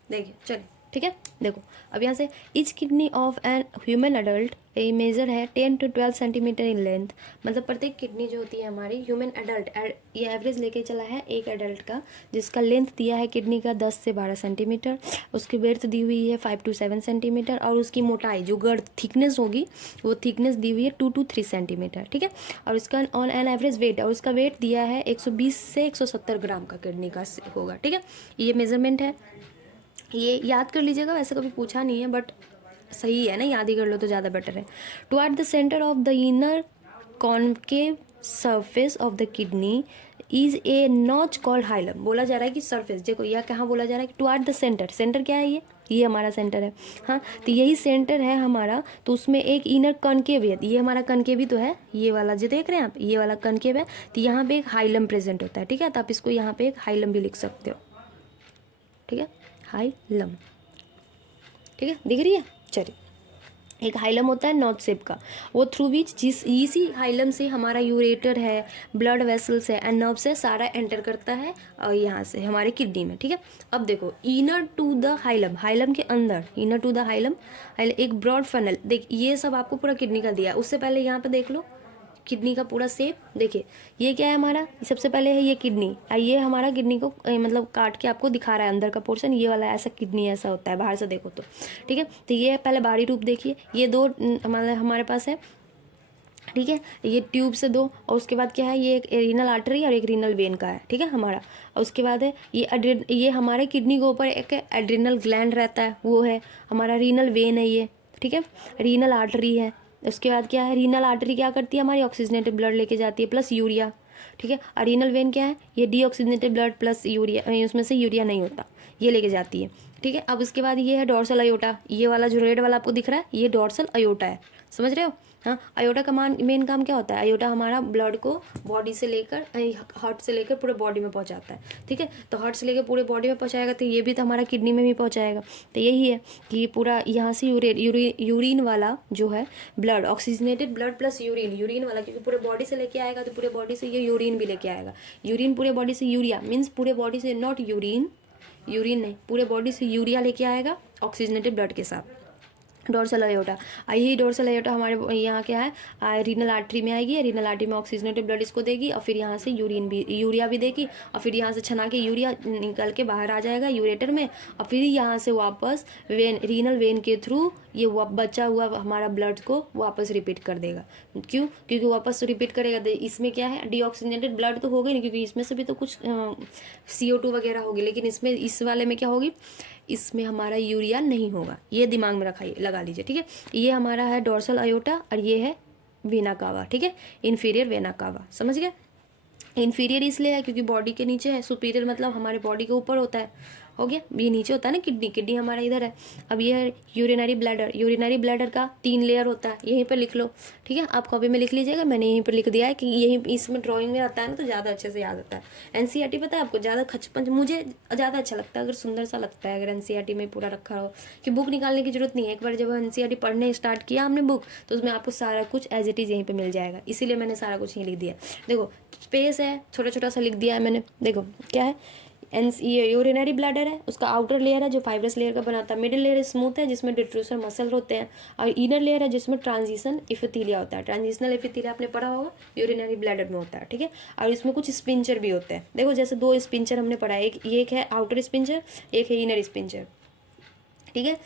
देखिए चलिए। ठीक है, देखो अब यहाँ से each kidney of an human adult a measure है 10 to 12 सेंटीमीटर इन लेंथ। मतलब प्रत्येक किडनी जो होती है हमारी ह्यूमन अडल्ट, ये एवरेज लेके चला है एक अडल्ट का, जिसका लेंथ दिया है किडनी का 10 से 12 सेंटीमीटर, उसकी वेड्थ दी हुई है 5 to 7 सेंटीमीटर, और उसकी मोटाई जो गर्थ थिकनेस होगी वो थिकनेस दी हुई है 2 to 3 सेंटीमीटर। ठीक है, और उसका ऑन एन एवरेज वेट, और उसका वेट दिया है 120 से 170 ग्राम का किडनी का होगा। ठीक है, ये मेजरमेंट है, ये याद कर लीजिएगा, वैसे कभी पूछा नहीं है बट सही है ना, याद ही कर लो तो ज़्यादा बेटर है। Toward the centre of the inner concave surface of the kidney is a notch called hilum. बोला जा रहा है कि सरफेस, देखो यह कहाँ बोला जा रहा है कि टुवर्ड द सेंटर, सेंटर क्या है, ये हमारा सेंटर है। हाँ, तो यही सेंटर है हमारा, तो उसमें एक इनर कनकेव है, ये हमारा कनकेव ही तो है, ये वाला जो देख रहे हैं आप, ये वाला कनकेव है, तो यहाँ पे एक हाइलम प्रेजेंट होता है। ठीक है, तो आप इसको यहाँ पे एक हाइलम भी लिख सकते हो। ठीक है, हाइलम। ठीक है, दिख रही है। चलिए, एक हाइलम होता है नॉच शेप का, वो थ्रू विच इसी हाइलम से हमारा यूरेटर है, ब्लड वेसल्स है एंड नर्व्स है, सारा एंटर करता है यहाँ से हमारे किडनी में। ठीक है, अब देखो inner to the hilum, hilum के अंदर, इनर टू द हाइलम एक ब्रॉड फनल, देख ये सब आपको पूरा किडनी का दिया है। उससे पहले यहाँ पे देख लो किडनी का पूरा शेप देखिए, ये क्या है हमारा, सबसे पहले है ये किडनी, ये हमारा किडनी को मतलब काट के आपको दिखा रहा है अंदर का पोर्शन, ये वाला ऐसा किडनी ऐसा होता है बाहर से देखो तो, ठीक है। तो ये पहले बाहरी रूप देखिए, ये दो हमारे पास है, ठीक है, ये ट्यूब से दो, और उसके बाद क्या है, ये एक रीनल आर्टरी और एक रीनल वेन का है, ठीक है हमारा। और उसके बाद है ये हमारे किडनी के ऊपर एक एड्रिनल ग्लैंड रहता है, वो है हमारा रीनल वेन है ये, ठीक है, रीनल आर्टरी है। उसके बाद क्या है, रीनल आर्टरी क्या करती है, हमारी ऑक्सीजनेटेड ब्लड लेके जाती है प्लस यूरिया, ठीक है। और रीनल वेन क्या है, ये डीऑक्सीजनेटेड ब्लड प्लस यूरिया, उसमें से यूरिया नहीं होता, ये लेके जाती है, ठीक है। अब उसके बाद ये है डोर्सल अयोटा, ये वाला जो रेड वाला आपको दिख रहा है ये डोर्सल अयोटा है, समझ रहे हो। हाँ, अयोटा का मेन काम क्या होता है, अयोटा हमारा ब्लड को बॉडी से लेकर हार्ट से लेकर पूरे बॉडी में पहुंचाता है, ठीक है। तो हार्ट से लेकर पूरे बॉडी में पहुंचाएगा, तो ये भी तो हमारा किडनी में भी पहुंचाएगा। तो यही है कि पूरा यहाँ से यूरिन वाला जो है blood, oxygenated blood plus urine वाला, क्योंकि पूरे बॉडी से लेके आएगा तो पूरे बॉडी से ये यूरिन भी लेके आएगा, यूरिन पूरे बॉडी से, यूरिया मीन्स पूरे बॉडी से, नॉट यूरिन नहीं, पूरे बॉडी से यूरिया लेके आएगा ऑक्सीजनेटेड ब्लड के साथ, डोर्सल अयोटा। यही डोर्सल अयोटा हमारे यहाँ क्या है, रीनल आर्टरी में आएगी, रीनल आर्टरी में ऑक्सीजनेटेड ब्लड इसको देगी, और फिर यहाँ से यूरिया भी देगी, और फिर यहाँ से छना के यूरिया निकल के बाहर आ जाएगा यूरेटर में, और फिर यहाँ से वापस रीनल वेन के थ्रू ये बचा हुआ हमारा ब्लड को वापस रिपीट कर देगा। क्यों, क्योंकि वापस रिपीट करेगा तो इसमें क्या है, डीऑक्सीजनेटेड ब्लड तो हो गई नहीं, क्योंकि इसमें से भी तो कुछ CO2 वगैरह होगी, लेकिन इसमें इस वाले में क्या होगी, इसमें हमारा यूरिया नहीं होगा, ये दिमाग में लगा लीजिए, ठीक है। ये हमारा है डोर्सल अयोटा और ये है वेना कावा, ठीक है, इन्फीरियर वेना कावा, समझ गए। इन्फीरियर इसलिए है क्योंकि बॉडी के नीचे है, सुपीरियर मतलब हमारे बॉडी के ऊपर होता है, हो गया, ये नीचे होता है ना, किडनी हमारा इधर है। अब ये है यूरिनरी ब्लैडर का 3 लेयर होता है, यहीं पर लिख लो, ठीक है, आप कॉपी में लिख लीजिएगा, मैंने यहीं पर लिख दिया है कि यही इसमें ड्राइंग में आता है ना, तो ज़्यादा अच्छे से याद आता है। NCERT पता है आपको ज़्यादा खचपन, मुझे ज़्यादा अच्छा लगता है अगर सुंदर सा लगता है अगर NCERT में पूरा रखा हो, कि बुक निकालने की जरूरत नहीं है। एक बार जब NCERT पढ़ने स्टार्ट किया हमने बुक, तो उसमें आपको सारा कुछ एज इट इज़ यहीं पर मिल जाएगा, इसीलिए मैंने सारा कुछ यहीं लिख दिया। देखो स्पेस है, छोटा छोटा सा लिख दिया है मैंने, देखो क्या है, यूरिनरी ब्लैडर है, उसका आउटर लेयर है जो फाइब्रस लेयर का बनाता है, मिडिल लेयर स्मूथ है जिसमें डिट्रूसर मसल होते हैं, और इनर लेयर है जिसमें ट्रांजिशन एपिथेलिया होता है। ट्रांजिशनल एपिथेलिया आपने पढ़ा होगा, यूरिनरी ब्लैडर में होता है, ठीक है। और इसमें कुछ स्पिंचर भी होते हैं, देखो जैसे 2 स्पिंचर हमने पढ़ा है, एक है आउटर स्पिंचर, एक है इनर स्पिंचर, ठीक है।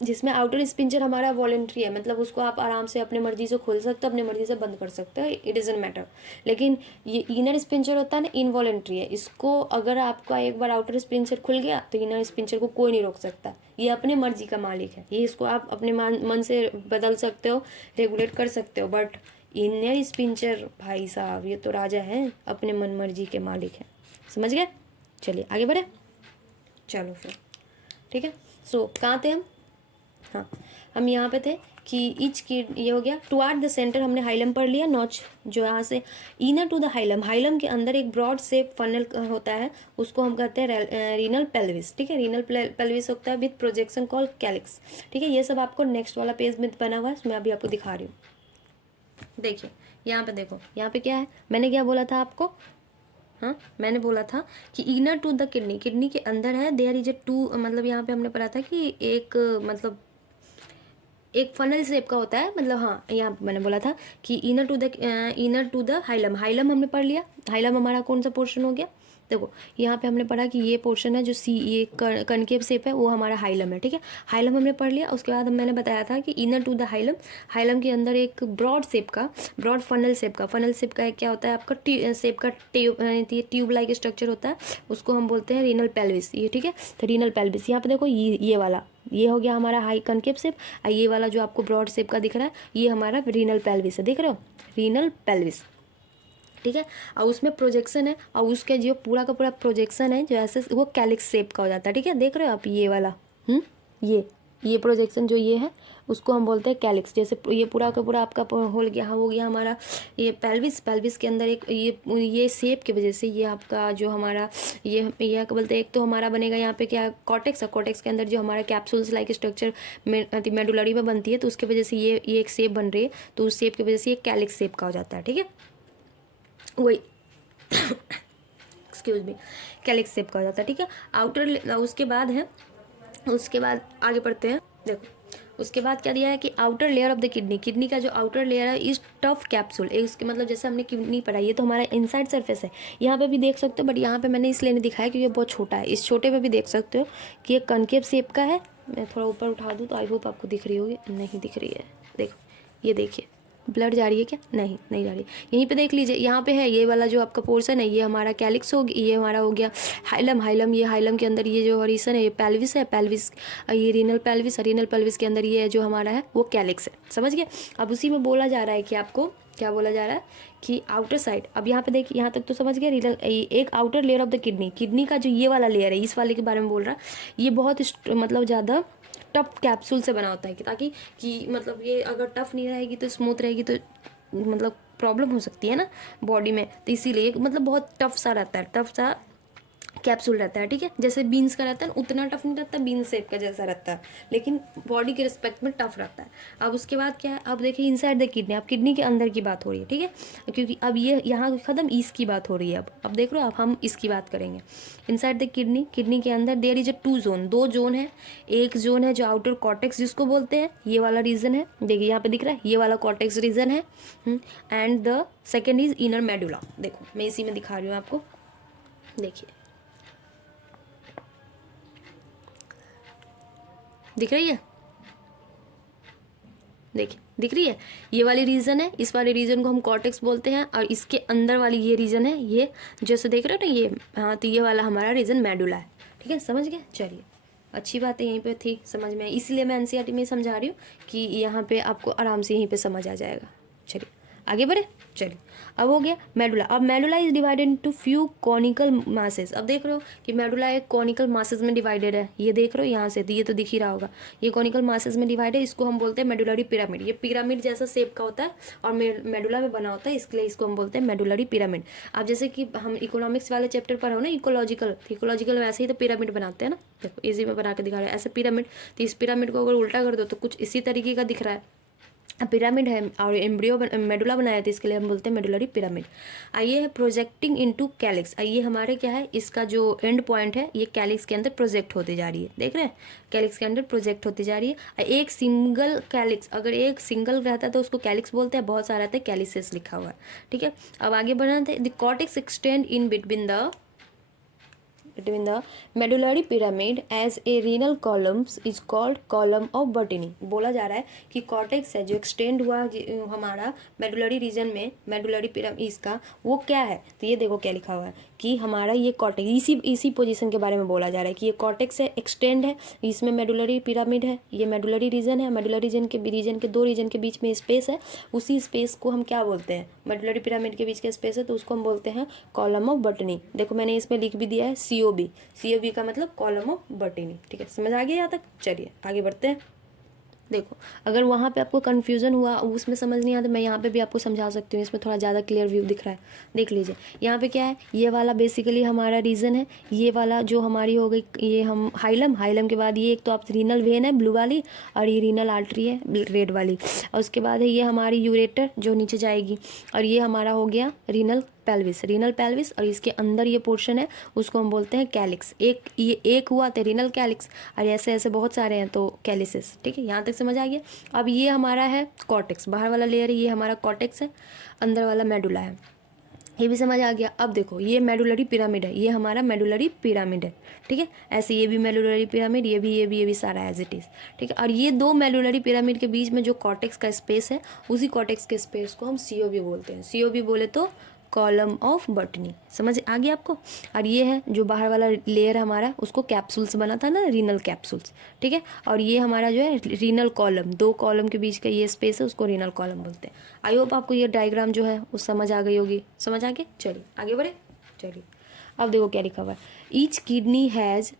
जिसमें आउटर स्पिंचर हमारा वॉलेंट्री है, मतलब उसको आप आराम से अपने मर्जी से खोल सकते हो, अपने मर्जी से बंद कर सकते हो, इट डजंट मैटर। लेकिन ये इनर स्पिंचर होता है ना, इनवॉलेंट्री है, इसको अगर आपका एक बार आउटर स्पिंचर खुल गया तो इनर स्पिंचर को कोई नहीं रोक सकता, ये अपने मर्जी का मालिक है, ये इसको आप अपने मन से बदल सकते हो, रेगुलेट कर सकते हो। बट इनर स्पिंचर भाई साहब ये तो राजा है, अपने मन मर्जी के मालिक है, समझ गए। चलिए आगे बढ़े, चलो फिर, ठीक है। सो कहाँ थे हाँ, हम यहाँ पे थे कि ईच की ये हो गया, टुवार्ड द सेंटर हमने हाइलम पढ़ लिया, नॉच जो यहाँ से इनर टू द हाइलम के अंदर एक ब्रॉड शेप फनल होता है, उसको हम कहते हैं रीनल पेल्विस, ठीक है। रीनल पेल्विस होता है विद प्रोजेक्शन कॉल्ड कैलिक्स, ठीक है। ये सब आपको नेक्स्ट वाला पेज में बना हुआ है, मैं अभी आपको दिखा रही हूँ। देखिए यहाँ पे देखो, यहाँ पे क्या है, मैंने क्या बोला था आपको, हाँ मैंने बोला था कि इनर टू द किडनी के अंदर है, देयर इज ए 2, मतलब यहाँ पे हमने पढ़ा था कि एक मतलब एक फनल शेप का होता है, मतलब हाँ यहाँ पे मैंने बोला था कि इनर टू द हाइलम हमने पढ़ लिया। हाइलम हमारा कौन सा पोर्शन हो गया, देखो यहाँ पे हमने पढ़ा कि ये पोर्शन है जो ये कनकेव शेप है, वो हमारा हाइलम है, ठीक है। हाइलम हमने पढ़ लिया। उसके बाद मैंने बताया था कि इनर टू द हाइलम के अंदर एक ब्रॉड फनल शेप का क्या होता है आपका शेप का ट्यूब लाइक स्ट्रक्चर होता है, उसको हम बोलते हैं रीनल पेल्विस, ये ठीक है। तो रीनल पेल्विस यहाँ पे देखो, ये वाला ये हो गया हमारा हाई कनकेव शेप, और ये वाला जो आपको ब्रॉड शेप का दिख रहा है ये हमारा रीनल पेल्विस है, देख रहे हो, रीनल पेल्विस, ठीक है। और उसमें प्रोजेक्शन है, और उसके जो पूरा का पूरा प्रोजेक्शन है जो ऐसे वो कैलिक्स शेप का हो जाता है, ठीक है। देख रहे हो आप ये वाला, ये प्रोजेक्शन जो ये है उसको हम बोलते हैं कैलिक्स। जैसे ये पूरा का पूरा आपका हो गया हमारा ये पेल्विस के अंदर एक ये शेप की वजह से ये आपका जो हमारा ये क्या बोलते हैं, एक तो हमारा बनेगा यहाँ पे क्या कॉर्टेक्स है, कॉर्टेक्स के अंदर जो हमारा कैप्सूल्स लाइक स्ट्रक्चर मेडुलरी में बनती है, तो उसकी वजह से ये एक शेप बन रही है, तो उस शेप की वजह से ये कैलिक्स शेप का हो जाता है, ठीक है। वही एक्सक्यूज मी, कैलिक्स शेप का हो जाता है, ठीक है। उसके बाद आगे बढ़ते हैं। देखो उसके बाद क्या दिया है कि outer layer of the kidney, kidney का जो आउटर लेयर है इज टफ कैप्सूल, इसके मतलब जैसे हमने किडनी पढ़ाई है तो हमारा इनसाइड सरफेस है, यहाँ पे भी देख सकते हो, बट यहाँ पे मैंने इसलिए नहीं दिखाया क्योंकि ये बहुत छोटा है। इस छोटे पे भी देख सकते हो कि ये कनकेव शेप का है। मैं थोड़ा ऊपर उठा दूँ तो आई होप आपको दिख रही होगी, नहीं दिख रही है, देखो ये देखिए ब्लड जा रही है क्या, नहीं नहीं जा रही। यहीं पे देख लीजिए, यहाँ पे है ये वाला जो आपका पोर्शन है, ये हमारा कैलिक्स हो गया, ये हमारा हो गया हाइलम, हाइलम ये हाइलम के अंदर ये जो हरीसन है ये पेल्विस है, पेल्विस ये रीनल पेल्विस, रीनल पेल्विस के अंदर ये जो हमारा है वो कैलिक्स है, समझ गए। अब उसी में बोला जा रहा है कि आपको क्या बोला जा रहा है कि आउटर साइड, अब यहाँ पे देखिए यहाँ तक तो समझ गए, रीनल एक outer layer of the kidney, kidney का जो ये वाला लेयर है इस वाले के बारे में बोल रहा है, ये बहुत मतलब ज़्यादा टफ कैप्सूल से बना होता है कि ताकि कि मतलब ये अगर टफ नहीं रहेगी तो स्मूथ रहेगी तो मतलब प्रॉब्लम हो सकती है ना बॉडी में, तो इसीलिए मतलब बहुत टफ सा रहता है, टफ सा कैप्सूल रहता है, ठीक है। जैसे बीन्स का रहता है उतना टफ नहीं रहता, बीन्स शेप का जैसा रहता है, लेकिन बॉडी के रिस्पेक्ट में टफ रहता है। अब उसके बाद क्या है, अब देखिए इनसाइड द किडनी, अब किडनी के अंदर की बात हो रही है, ठीक है, क्योंकि अब ये यहाँ ख़त्म इसकी बात हो रही है, अब देख लो, अब हम इसकी बात करेंगे। इनसाइड द किडनी, किडनी के अंदर there is a 2 zone, 2 zone है। एक जोन है जो आउटर कॉर्टेक्स जिसको बोलते हैं, ये वाला रीजन है, देखिए यहाँ पे दिख रहा है ये वाला कॉर्टेक्स रीजन है, and the second is inner medulla. देखो मैं इसी में दिखा रही हूँ आपको, देखिए दिख रही है, देखिए दिख रही है, ये वाली रीजन है, इस वाले रीजन को हम कॉर्टेक्स बोलते हैं, और इसके अंदर वाली ये रीजन है, ये जैसे देख रहे हो ना ये, हाँ तो ये वाला हमारा रीजन मेडुला है, ठीक है, समझ गए। चलिए अच्छी बात है, यहीं पे थी समझ में, इसलिए मैं एनसीईआरटी में समझा रही हूँ कि यहाँ पे आपको आराम से यहीं पे समझ आ जाएगा। चलिए आगे बढ़े, चलिए अब हो गया मेडुला। अब medulla is divided into few conical masses, अब देख रहे हो कि मेडुला एक कॉनिकल मासेस में डिवाइडेड है, ये देख रहे हो यहाँ से, तो ये तो दिख ही रहा होगा, ये कॉनिकल मासेस में डिवाइड है, इसको हम बोलते हैं मेडुलरी पिरामिड, ये पिरामिड जैसा शेप का होता है और मेडुला में बना होता है, इसके लिए इसको हम बोलते हैं मेडुलरी पिरामिड। अब जैसे कि हम इकोनॉमिक्स वाले चैप्टर पर हो ना इकोलॉजिकल, इकोलॉजिकल वैसे ही तो पिरामिड बनाते हैं ना, देखो इजी में बना के दिखा रहे हैं ऐसे पिरामिड, तो इस पिरामिड को अगर उल्टा कर दो तो कुछ इसी तरीके का दिख रहा है, पिरामिड है और एम्ब्रियो मेडुला बनाया था, इसके लिए हम बोलते हैं मेडुलरी पिरामिड। आइए है प्रोजेक्टिंग इनटू कैलिक्स, आइए हमारे क्या है, इसका जो एंड पॉइंट है ये कैलिक्स के अंदर प्रोजेक्ट होती जा रही है, देख रहे हैं कैलिक्स के अंदर प्रोजेक्ट होती जा रही है। एक सिंगल कैलिक्स, अगर एक सिंगल रहता है तो उसको कैलिक्स बोलते हैं, बहुत सारा रहता है कैलिसेस लिखा हुआ है, ठीक है। अब आगे बढ़ना था, the cortex extend in between the medullary pyramid as a renal columns is called column of Bertini। बोला जा रहा है कि कॉर्टेक्स है जो एक्सटेंड हुआ हमारा मेडुलरी रीजन में, मेडुलरी पिरामिड इसका वो क्या है, तो ये देखो क्या लिखा हुआ है कि हमारा ये कॉर्टेक्स इसी पोजीशन के बारे में बोला जा रहा है कि ये कॉर्टेक्स है, एक्सटेंड है, इसमें मेडुलरी पिरामिड है, ये मेडुलरी रीजन है, मेडुलरी रीजन के 2 रीजन के बीच में स्पेस है, उसी स्पेस को हम क्या बोलते हैं, मेडुलरी पिरामिड के बीच का स्पेस है तो उसको हम बोलते हैं कॉलम ऑफ बर्टनी। देखो मैंने इसमें लिख भी दिया है COB का मतलब कॉलम ऑफ बर्टनी, ठीक है, समझ आ गया यहाँ तक। चलिए आगे बढ़ते हैं। देखो अगर वहाँ पे आपको कन्फ्यूज़न हुआ, उसमें समझ नहीं आता, मैं यहाँ पे भी आपको समझा सकती हूँ, इसमें थोड़ा ज़्यादा क्लियर व्यू दिख रहा है, देख लीजिए यहाँ पे क्या है, ये वाला बेसिकली हमारा रीजन है, ये वाला जो हमारी हो गई ये हम हाइलम के बाद ये एक तो आप रीनल वेन है ब्लू वाली, और ये रीनल आर्टरी है रेड वाली, और उसके बाद है ये हमारी यूरेटर जो नीचे जाएगी, और ये हमारा हो गया रीनल पेल्विस, और इसके अंदर ये पोर्शन है उसको हम बोलते हैं कैलिक्स। एक हुआ तो रीनल कैलिक्स, और ऐसे ऐसे बहुत सारे हैं तो कैलिसिस, ठीक है, यहाँ तक समझ आ गया। अब ये हमारा है कॉर्टेक्स, बाहर वाला लेयर है ये हमारा कॉर्टेक्स है, अंदर वाला मेडुला है, ये भी समझ आ गया। अब देखो ये मेडुलरी पिरामिड है, ये हमारा मेडुलरी पिरामिड है, ठीक है, ऐसे ये भी मेडुलरी पिरामिड, ये भी सारा एज इट इज़, ठीक है। और ये 2 मेडुलरी पिरामिड के बीच में जो कॉर्टेक्स का स्पेस है, उसी कॉर्टेक्स के स्पेस को हम COB बोलते हैं, COB बोले तो कॉलम ऑफ बर्टनी, समझ आ गया आपको। और ये है जो बाहर वाला लेयर हमारा, उसको कैप्सूल्स बना था ना, रीनल कैप्सूल्स, ठीक है, और ये हमारा जो है रीनल कॉलम, 2 कॉलम के बीच का ये स्पेस है उसको रीनल कॉलम बोलते हैं। आई होप आपको ये डायग्राम जो है वो समझ आ गई होगी, समझ आ गया। चलिए आगे बढ़े, चलिए अब देखो क्या लिखा हुआ है, each kidney has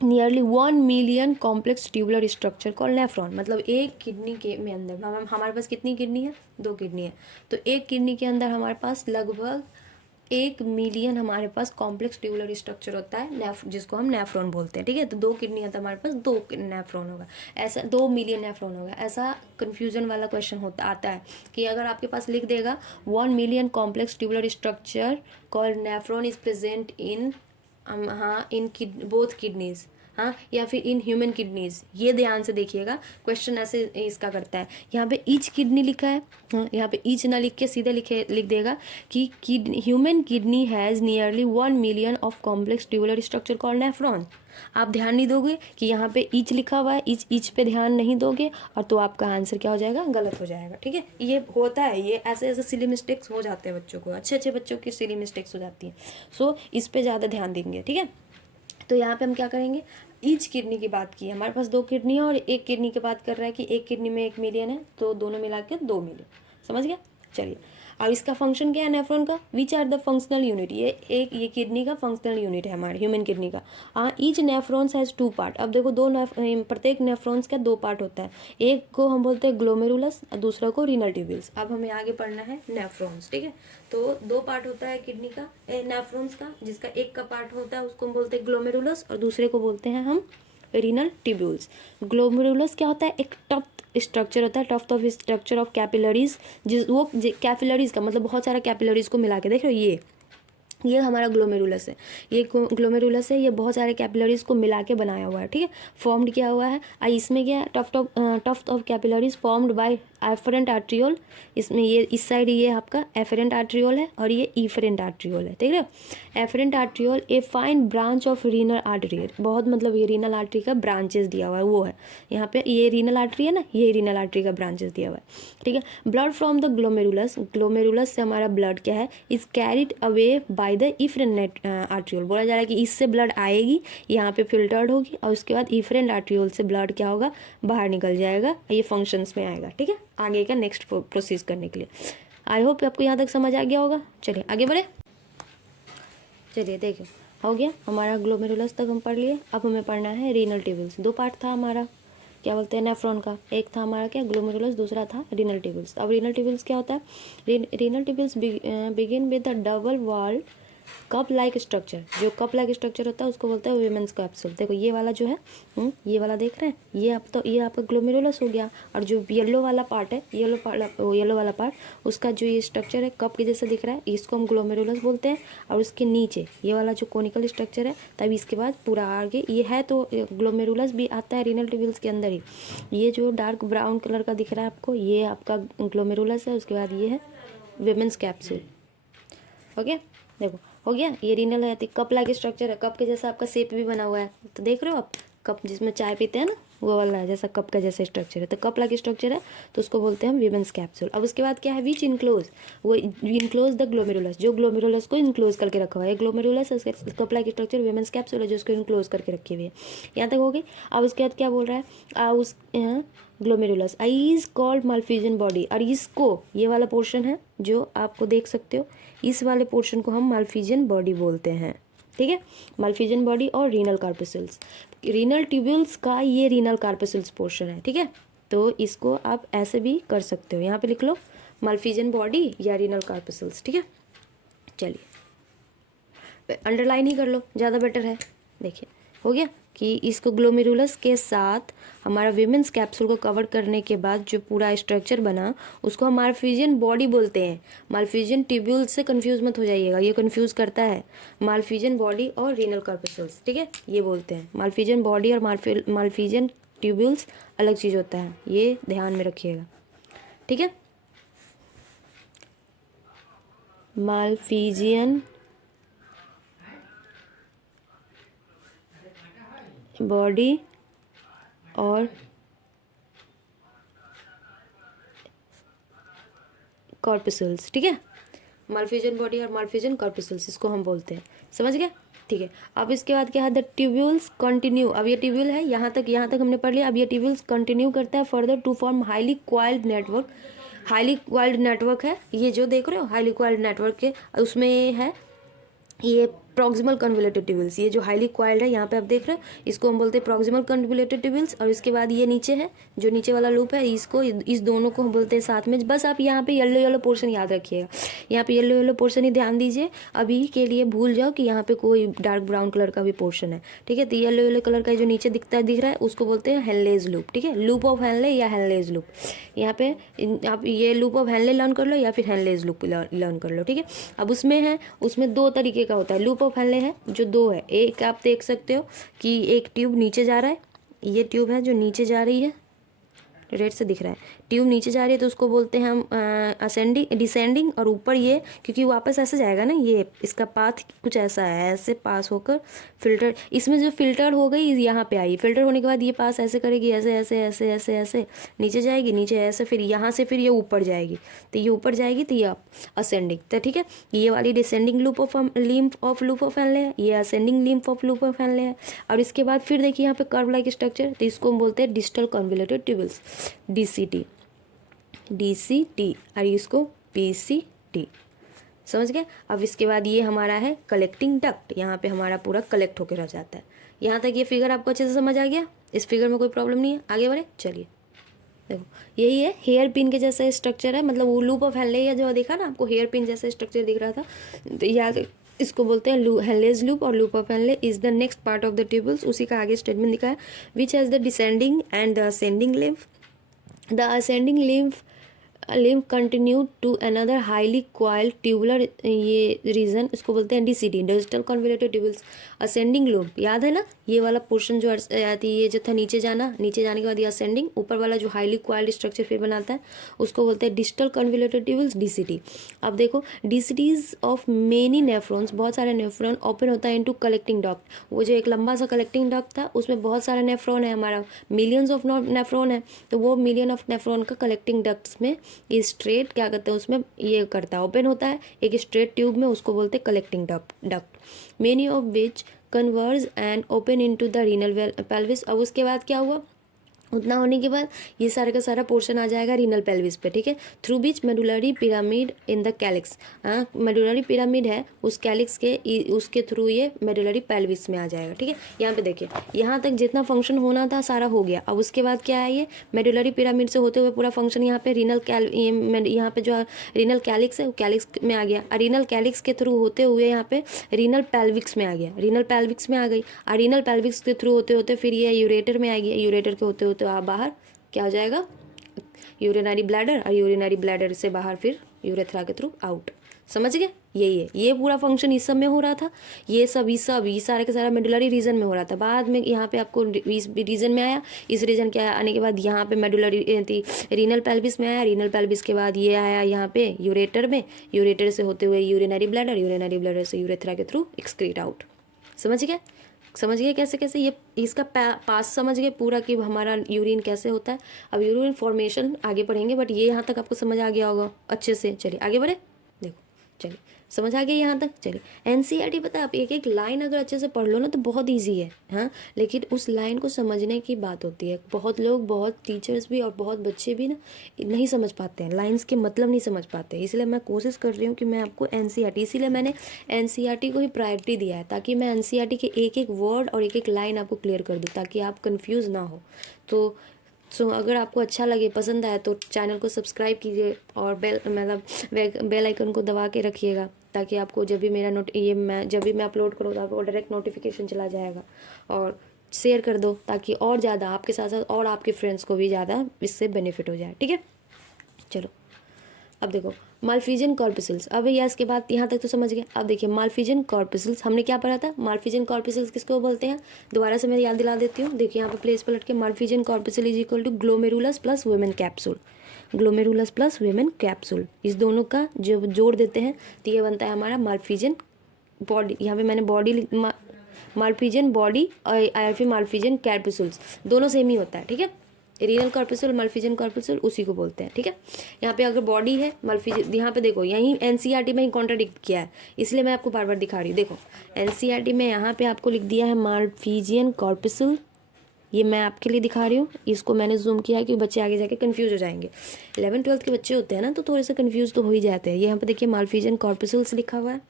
nearly 1 million complex tubular structure call nephron, मतलब एक किडनी के में अंदर हमारे पास कितनी किडनी है, 2 किडनी है, तो एक किडनी के अंदर हमारे पास लगभग 1 मिलियन हमारे पास कॉम्प्लेक्स ट्यूबुलर स्ट्रक्चर होता है, जिसको हम नेफ्रॉन बोलते हैं, ठीक है। तो 2 किडनी है तो हमारे पास 2 नेफ्रॉन होगा, ऐसा 2 मिलियन नेफ्रॉन होगा, ऐसा कन्फ्यूजन वाला क्वेश्चन आता है कि अगर आपके पास लिख देगा 1 million complex tubular structure called nephron is present in in both kidneys, हाँ, या फिर इन ह्यूमन किडनीज। ये ध्यान से देखिएगा, क्वेश्चन ऐसे इसका करता है। यहाँ पे ईच किडनी लिखा है, हाँ, यहाँ पे ईच ना लिख के सीधे लिख देगा कि human kidney has nearly 1 million of complex tubular structure called nephron. आप ध्यान नहीं दोगे कि यहाँ पे ईच लिखा हुआ है, ईच पे ध्यान नहीं दोगे और तो आपका आंसर क्या हो जाएगा, गलत हो जाएगा। ठीक है, ये होता है, ये ऐसे ऐसे सिली मिस्टेक्स हो जाते हैं बच्चों को, अच्छे अच्छे बच्चों की सिली मिस्टेक्स हो जाती हैं। सो इस पे ज़्यादा ध्यान देंगे। ठीक है, तो यहाँ पे हम क्या करेंगे, ईच किडनी की बात की, हमारे पास 2 किडनी है और एक किडनी की बात कर रहा है कि एक किडनी में 1 मिलियन है, तो दोनों मिला के 2 मिलियन। समझ गया? चलिए, अब इसका फंक्शन क्या है नेफ्रॉन का, which are the functional unit. ये किडनी का फंक्शनल यूनिट है हमारे ह्यूमन किडनी का। Each nephrons has 2 part. अब देखो प्रत्येक नेफ्रॉन्स का 2 पार्ट होता है, एक को हम बोलते हैं ग्लोमेरुलस और दूसरा को रीनल ट्यूब्यूल्स। अब हमें आगे पढ़ना है नेफ्रॉन्स। ठीक है, तो 2 पार्ट होता है किडनी का, नेफ्रॉन्स का, जिसका एक का पार्ट होता है उसको हम बोलते हैं ग्लोमेरुलस और दूसरे को बोलते हैं हम रीनल ट्यूब्यूल्स। ग्लोमेरुलस क्या होता है, एक टफ्ट स्ट्रक्चर होता है, tuft of structure of capillaries, capillaries का मतलब बहुत सारा कैपिलरीज को मिला के देख रहे हो, ये हमारा ग्लोमेरुलस है। ये ग्लोमेरुलस है, ये बहुत सारे कैपिलरीज को मिला के बनाया हुआ है। ठीक है, फॉर्म्ड किया हुआ है। इसमें क्या है, tuft of capillaries formed by afferent arteriole. इसमें ये इस साइड ये आपका एफरेंट आर्ट्रियोल है और ये इफरेंट आर्ट्रियोल है। ठीक है, afferent arteriole a fine branch of renal artery, बहुत मतलब ये रीनल आर्टरी का ब्रांचेस दिया हुआ है, वो है यहाँ पे, ये रीनल आर्टरी है ना, ये रीनल आर्टरी का ब्रांचेस दिया हुआ है। ठीक है, blood from the glomerulus, glomerulus से हमारा ब्लड क्या है, is carried away by the efferent arteriole. बोला जा रहा है कि इससे ब्लड आएगी, यहाँ पे फिल्टर्ड होगी और उसके बाद इफरेंट आर्ट्रियोल से ब्लड क्या होगा, बाहर निकल जाएगा, ये फंक्शंस में आएगा। ठीक है, आगे का नेक्स्ट प्रोसेस करने के लिए। आई होप आपको यहाँ तक समझ आ गया होगा। चलिए आगे बढ़े। चलिए देखिए, हो गया हमारा ग्लोमेरुलस तक हम पढ़ लिए। अब हमें पढ़ना है रीनल ट्यूब्यूल्स। 2 पार्ट था हमारा, क्या बोलते हैं, नेफ्रॉन का। एक था हमारा क्या, ग्लोमेरुलस, दूसरा था रीनल ट्यूब्यूल्स। अब रीनल ट्यूब्यूल्स क्या होता है, renal tubules begin with the double walled cup like structure. जो कप लाइक स्ट्रक्चर होता है उसको बोलते हैं वीमेंस कैप्सूल। देखो ये वाला जो है, ये वाला देख रहे हैं, ये ये आपका ग्लोमेरुलस हो गया। और जो येलो वाला पार्ट है, येलो वाला पार्ट, उसका जो ये स्ट्रक्चर है कप के जैसा दिख रहा है, इसको हम ग्लोमेरुलस बोलते हैं। और उसके नीचे ये वाला जो कोनिकल स्ट्रक्चर है, तभी इसके बाद पूरा आगे ये है, तो ग्लोमेरुलस भी आता है रीनल ट्यूब्यूल्स के अंदर ही। ये जो डार्क ब्राउन कलर का दिख रहा है आपको, ये आपका ग्लोमेरुलस है। उसके बाद ये है वीमेंस कैप्सूल। ओके, देखो हो गया, ये रीनल है, कप लाइक स्ट्रक्चर है, कप के जैसा आपका शेप भी बना हुआ है। तो देख रहे हो आप, कप जिसमें चाय पीते हैं ना, वो वाला है, जैसा कप का जैसा स्ट्रक्चर है, तो कप लाइक स्ट्रक्चर है, तो उसको बोलते हैं हम वीमेंस कैप्सूल। अब उसके बाद क्या है, विच इनक्लोज, वो इनक्लोज द ग्लोमेरुलस, जो ग्लोमेरुलस को इनक्लोज करके रखा हुआ है। Glomerulus cup like structure, women's capsule है जो उसको इनक्लोज करके रखी हुई है। यहाँ तक हो गई। अब उसके बाद क्या बोल रहा है, उस glomerulus is called Malpighian body. और इसको, ये वाला पोर्शन है जो आपको देख सकते हो, इस वाले पोर्शन को हम मालफिजियन बॉडी बोलते हैं। ठीक है, मालफिजियन बॉडी और रीनल कार्पेसल्स, रीनल ट्यूब्यूल्स का ये रीनल कार्पेसल्स पोर्शन है। ठीक है, तो इसको आप ऐसे भी कर सकते हो, यहाँ पे लिख लो मालफिजियन बॉडी या रीनल कार्पेसल्स। ठीक है, चलिए अंडरलाइन ही कर लो, ज़्यादा बेटर है। देखिए हो गया कि इसको ग्लोमेरुलस के साथ हमारा वीमेंस कैप्सूल को कवर करने के बाद जो पूरा स्ट्रक्चर बना, उसको हम मालफिजियन बॉडी बोलते हैं। मालफिजियन ट्यूब्यूल से कंफ्यूज मत हो जाइएगा, ये कंफ्यूज करता है। मालफिजियन बॉडी और रीनल कार्पेसल्स, ठीक है, ये बोलते हैं। मालफिजियन बॉडी और मालफिजियन ट्यूब्यूल्स अलग चीज़ होता है, ये ध्यान में रखिएगा। ठीक है, मालफिजियन बॉडी और कॉर्पसल्स। ठीक है, मालफिजियन बॉडी और मालफिजियन कॉर्पसल्स, इसको हम बोलते हैं। समझ गए? ठीक है, अब इसके बाद क्या है, द ट्यूब्यूल्स कंटिन्यू। अब ये ट्यूब्यूल है, यहाँ तक हमने पढ़ लिया। अब ये ट्यूब्यूल्स कंटिन्यू करता है further to form highly coiled network. Highly coiled network है ये जो देख रहे हो, हाईली क्वाइल्ड नेटवर्क के उसमें है ये प्रॉक्सिमल कन्वोल्यूटेड ट्यूब्यूल्स। ये जो हाईली क्वाइल्ड है यहाँ पे आप देख रहे हो, इसको हम बोलते हैं प्रॉक्सिमल कन्वोल्यूटेड ट्यूब्यूल्स। और इसके बाद ये नीचे है, जो नीचे वाला लूप है, इसको, इस दोनों को हम बोलते हैं साथ में। बस आप यहाँ पे येलो पोर्शन याद रखिएगा, यहाँ पे येलो पोर्शन ही ध्यान दीजिए। अभी के लिए भूल जाओ कि यहाँ पे कोई डार्क ब्राउन कलर का भी पोर्शन है। ठीक है, तो येलो कलर का जो नीचे दिख रहा है उसको बोलते हैं हेनलेज लूप। ठीक है, लूप ऑफ हेनले या हेनलेज लूप। यहाँ पे आप ये लूप ऑफ हेनले लर्न कर लो या फिर हेनलेज लूप लर्न कर लो। ठीक है, अब उसमें 2 तरीके का होता है लूप लूप ऑफ हेनले है जो 2 है। एक आप देख सकते हो कि एक ट्यूब नीचे जा रहा है, ये ट्यूब है जो नीचे जा रही है, रेड से दिख रहा है, ट्यूब नीचे जा रही है तो उसको बोलते हैं हम असेंडिंग डिसेंडिंग, और ऊपर ये क्योंकि वापस ऐसे जाएगा ना, ये इसका पाथ कुछ ऐसा है, ऐसे पास होकर फिल्टर, इसमें जो फिल्टर हो गई यहाँ पे आई, फिल्टर होने के बाद ये पास ऐसे करेगी, ऐसे ऐसे ऐसे ऐसे ऐसे नीचे जाएगी, नीचे ऐसे, फिर यहाँ से फिर ये ऊपर जाएगी, तो ये ऊपर जाएगी तो ये असेंडिंग, तो ठीक है। ये वाली descending loop of loop of Henley है, ये ascending lymph of loop of Henley है। और इसके बाद फिर देखिए यहाँ पे कर्व लाइक स्ट्रक्चर, तो इसको हम बोलते हैं डिस्टल कन्वोल्यूटेड ट्यूबल्स, DCT और इसको PCT, समझ गए। अब इसके बाद ये हमारा है कलेक्टिंग डक्ट, यहाँ पे हमारा पूरा कलेक्ट होकर रह जाता है। यहाँ तक ये फिगर आपको अच्छे से समझ आ गया, इस फिगर में कोई प्रॉब्लम नहीं है, आगे बढ़े चलिए। देखो यही है, हेयर पिन के जैसा स्ट्रक्चर है, मतलब वो लूप ऑफ हेनले या जो देखा ना आपको हेयर पिन जैसा स्ट्रक्चर दिख रहा था, तो याद इसको बोलते हैं हेनलेज लूप और loop of Henle is the next part of the tubules. उसी का आगे स्टेटमेंट दिखा है, which has the descending and the ascending lymph. The ascending lymph continue to another highly coiled tubular ये रीजन, इसको बोलते हैं DCT, digital convoluted tubules. Ascending lobe याद है ना, ये वाला पोर्शन जो आती है, ये जो था नीचे जाना, नीचे जाने के बाद ये असेंडिंग, ऊपर वाला जो हाईली क्वाइल्ड स्ट्रक्चर फिर बनाता है उसको बोलते हैं डिजिटल कन्वोल्यूटेड ट्यूबल्स, DCT। अब देखो DCTs ऑफ मेनी नेफ्रॉन्स, बहुत सारे नेफ्रॉन ओपन होता है इनटू कलेक्टिंग डक्ट। वो जो एक लंबा सा कलेक्टिंग डक्ट था उसमें बहुत सारे नेफ्रॉन है, हमारा मिलियंस ऑफ नेफ्रॉन है, तो वो मिलियन ऑफ नेफ्रॉन का कलेक्टिंग डक्ट्स में ये स्ट्रेट क्या करते हैं, उसमें ये करता है, ओपन होता है एक स्ट्रेट ट्यूब में, उसको बोलते हैं collecting duct. Many of which converge and open into the renal pelvis. अब उसके बाद क्या हुआ, उतना होने के बाद ये सारा का सारा पोर्शन आ जाएगा रीनल पेल्विस पे, ठीक है। Through beach medullary pyramid in the calyx, हाँ मेडुलरी पिरामिड है उस कैलिक्स के, उसके थ्रू ये मेडुलरी पेल्विस में आ जाएगा, ठीक है। यहाँ पे देखिए यहाँ तक जितना फंक्शन होना था सारा हो गया। अब उसके बाद क्या है, ये मेडुलरी पिरामिड से होते हुए पूरा फंक्शन यहाँ पे यहाँ पे जो रीनल कैलिक्स है वो कैलिक्स में आ गया, और रीनल कैलिक्स के थ्रू होते हुए यहाँ पे रीनल पेल्विक्स में आ गया, रीनल पेल्विक्स में आ गई, और रीनल पेल्विक्स के थ्रू होते होते फिर ये यूरेटर में आएगी, यूरेटर के होते होते तो आप बाहर क्या हो जाएगा, यूरिनरी ब्लैडर, और यूरिनरी ब्लैडर से बाहर फिर यूरेथ्रा के थ्रू आउट, समझ गए। यही है, ये पूरा फंक्शन इस सब में हो रहा था, ये सारे के सारा मेडुलरी रीजन में हो रहा था। बाद में यहाँ पे आपको इस रीजन में आया, इस रीजन के आने के बाद यहाँ पे मेडुलरी रीनल पेल्विस में आया, रीनल पेल्विस के बाद ये आया यहाँ पे यूरेटर में, यूरेटर से होते हुए यूरिनरी ब्लैडर, यूरिनरी ब्लैडर से यूरेथ्रा के थ्रू एक्सक्रीट आउट, समझ गए। समझ गए कैसे कैसे, ये इसका पास समझ गए पूरा कि हमारा यूरिन कैसे होता है। अब यूरिन फॉर्मेशन आगे पढ़ेंगे, बट ये यहाँ तक आपको समझ आ गया होगा अच्छे से। चलिए आगे बढ़े, देखो चलिए समझ आ गया यहाँ तक। चलिए NCERT पता है, आप एक एक लाइन अगर अच्छे से पढ़ लो ना तो बहुत ईजी है, हाँ, लेकिन उस लाइन को समझने की बात होती है। बहुत लोग, बहुत टीचर्स भी और बहुत बच्चे भी ना नहीं समझ पाते हैं, लाइंस के मतलब नहीं समझ पाते, इसलिए मैं कोशिश कर रही हूँ कि मैं आपको NCERT, इसीलिए मैंने NCERT को ही प्रायोरिटी दिया है, ताकि मैं NCERT के एक एक वर्ड और एक एक लाइन आपको क्लियर कर दूँ, ताकि आप कन्फ्यूज़ ना हो। तो अगर आपको अच्छा लगे, पसंद आए तो चैनल को सब्सक्राइब कीजिए और बेल आइकन को दबा के रखिएगा, ताकि आपको जब भी मेरा जब भी मैं अपलोड करूँ तो आपको डायरेक्ट नोटिफिकेशन चला जाएगा। और शेयर कर दो ताकि और ज़्यादा आपके साथ साथ और आपके फ्रेंड्स को भी ज़्यादा इससे बेनिफिट हो जाए, ठीक है। चलो अब देखो मालफिजियन कॉर्पस्कल्स, अब भैया इसके बाद यहाँ तक तो समझ गए। अब देखिए मालफिजियन कॉर्पस्कल्स हमने क्या पढ़ा था, मालफिजियन कॉर्पस्कल्स किसको बोलते हैं, दोबारा से मैं याद दिला देती हूँ। देखिए यहाँ पे प्लेस पलट के, Malpighian corpuscle is equal to glomerulus plus Bowman capsule, glomerulus plus Bowman capsule, इस दोनों का जो जोड़ देते हैं तो ये बनता है हमारा मालफिजियन बॉडी। यहाँ पे मैंने बॉडी मालफिजियन बॉडी और फिर मालफिजियन कैप्सूल्स, दोनों सेम ही होता है, ठीक है। रीनल कॉर्पस्कल, मालफिजियन कॉर्पस्कल उसी को बोलते हैं, ठीक है। यहाँ पे अगर बॉडी है मालफिजियन, यहाँ पे देखो यहीं NCERT में ही कॉन्ट्राडिक्ट किया है, इसलिए मैं आपको बार बार दिखा रही हूँ। देखो NCERT में यहाँ पे आपको लिख दिया है मालफिजियन कॉर्पस्कल, ये मैं आपके लिए दिखा रही हूँ, इसको मैंने जूम किया है क्योंकि बच्चे आगे जाके कन्फ्यूज हो जाएंगे। 11th-12th के बच्चे होते हैं ना तो थोड़े से कन्फ्यूज तो हो ही जाते हैं। यहाँ पे देखिए मालफिजियन कॉर्पस्कल्स लिखा हुआ है,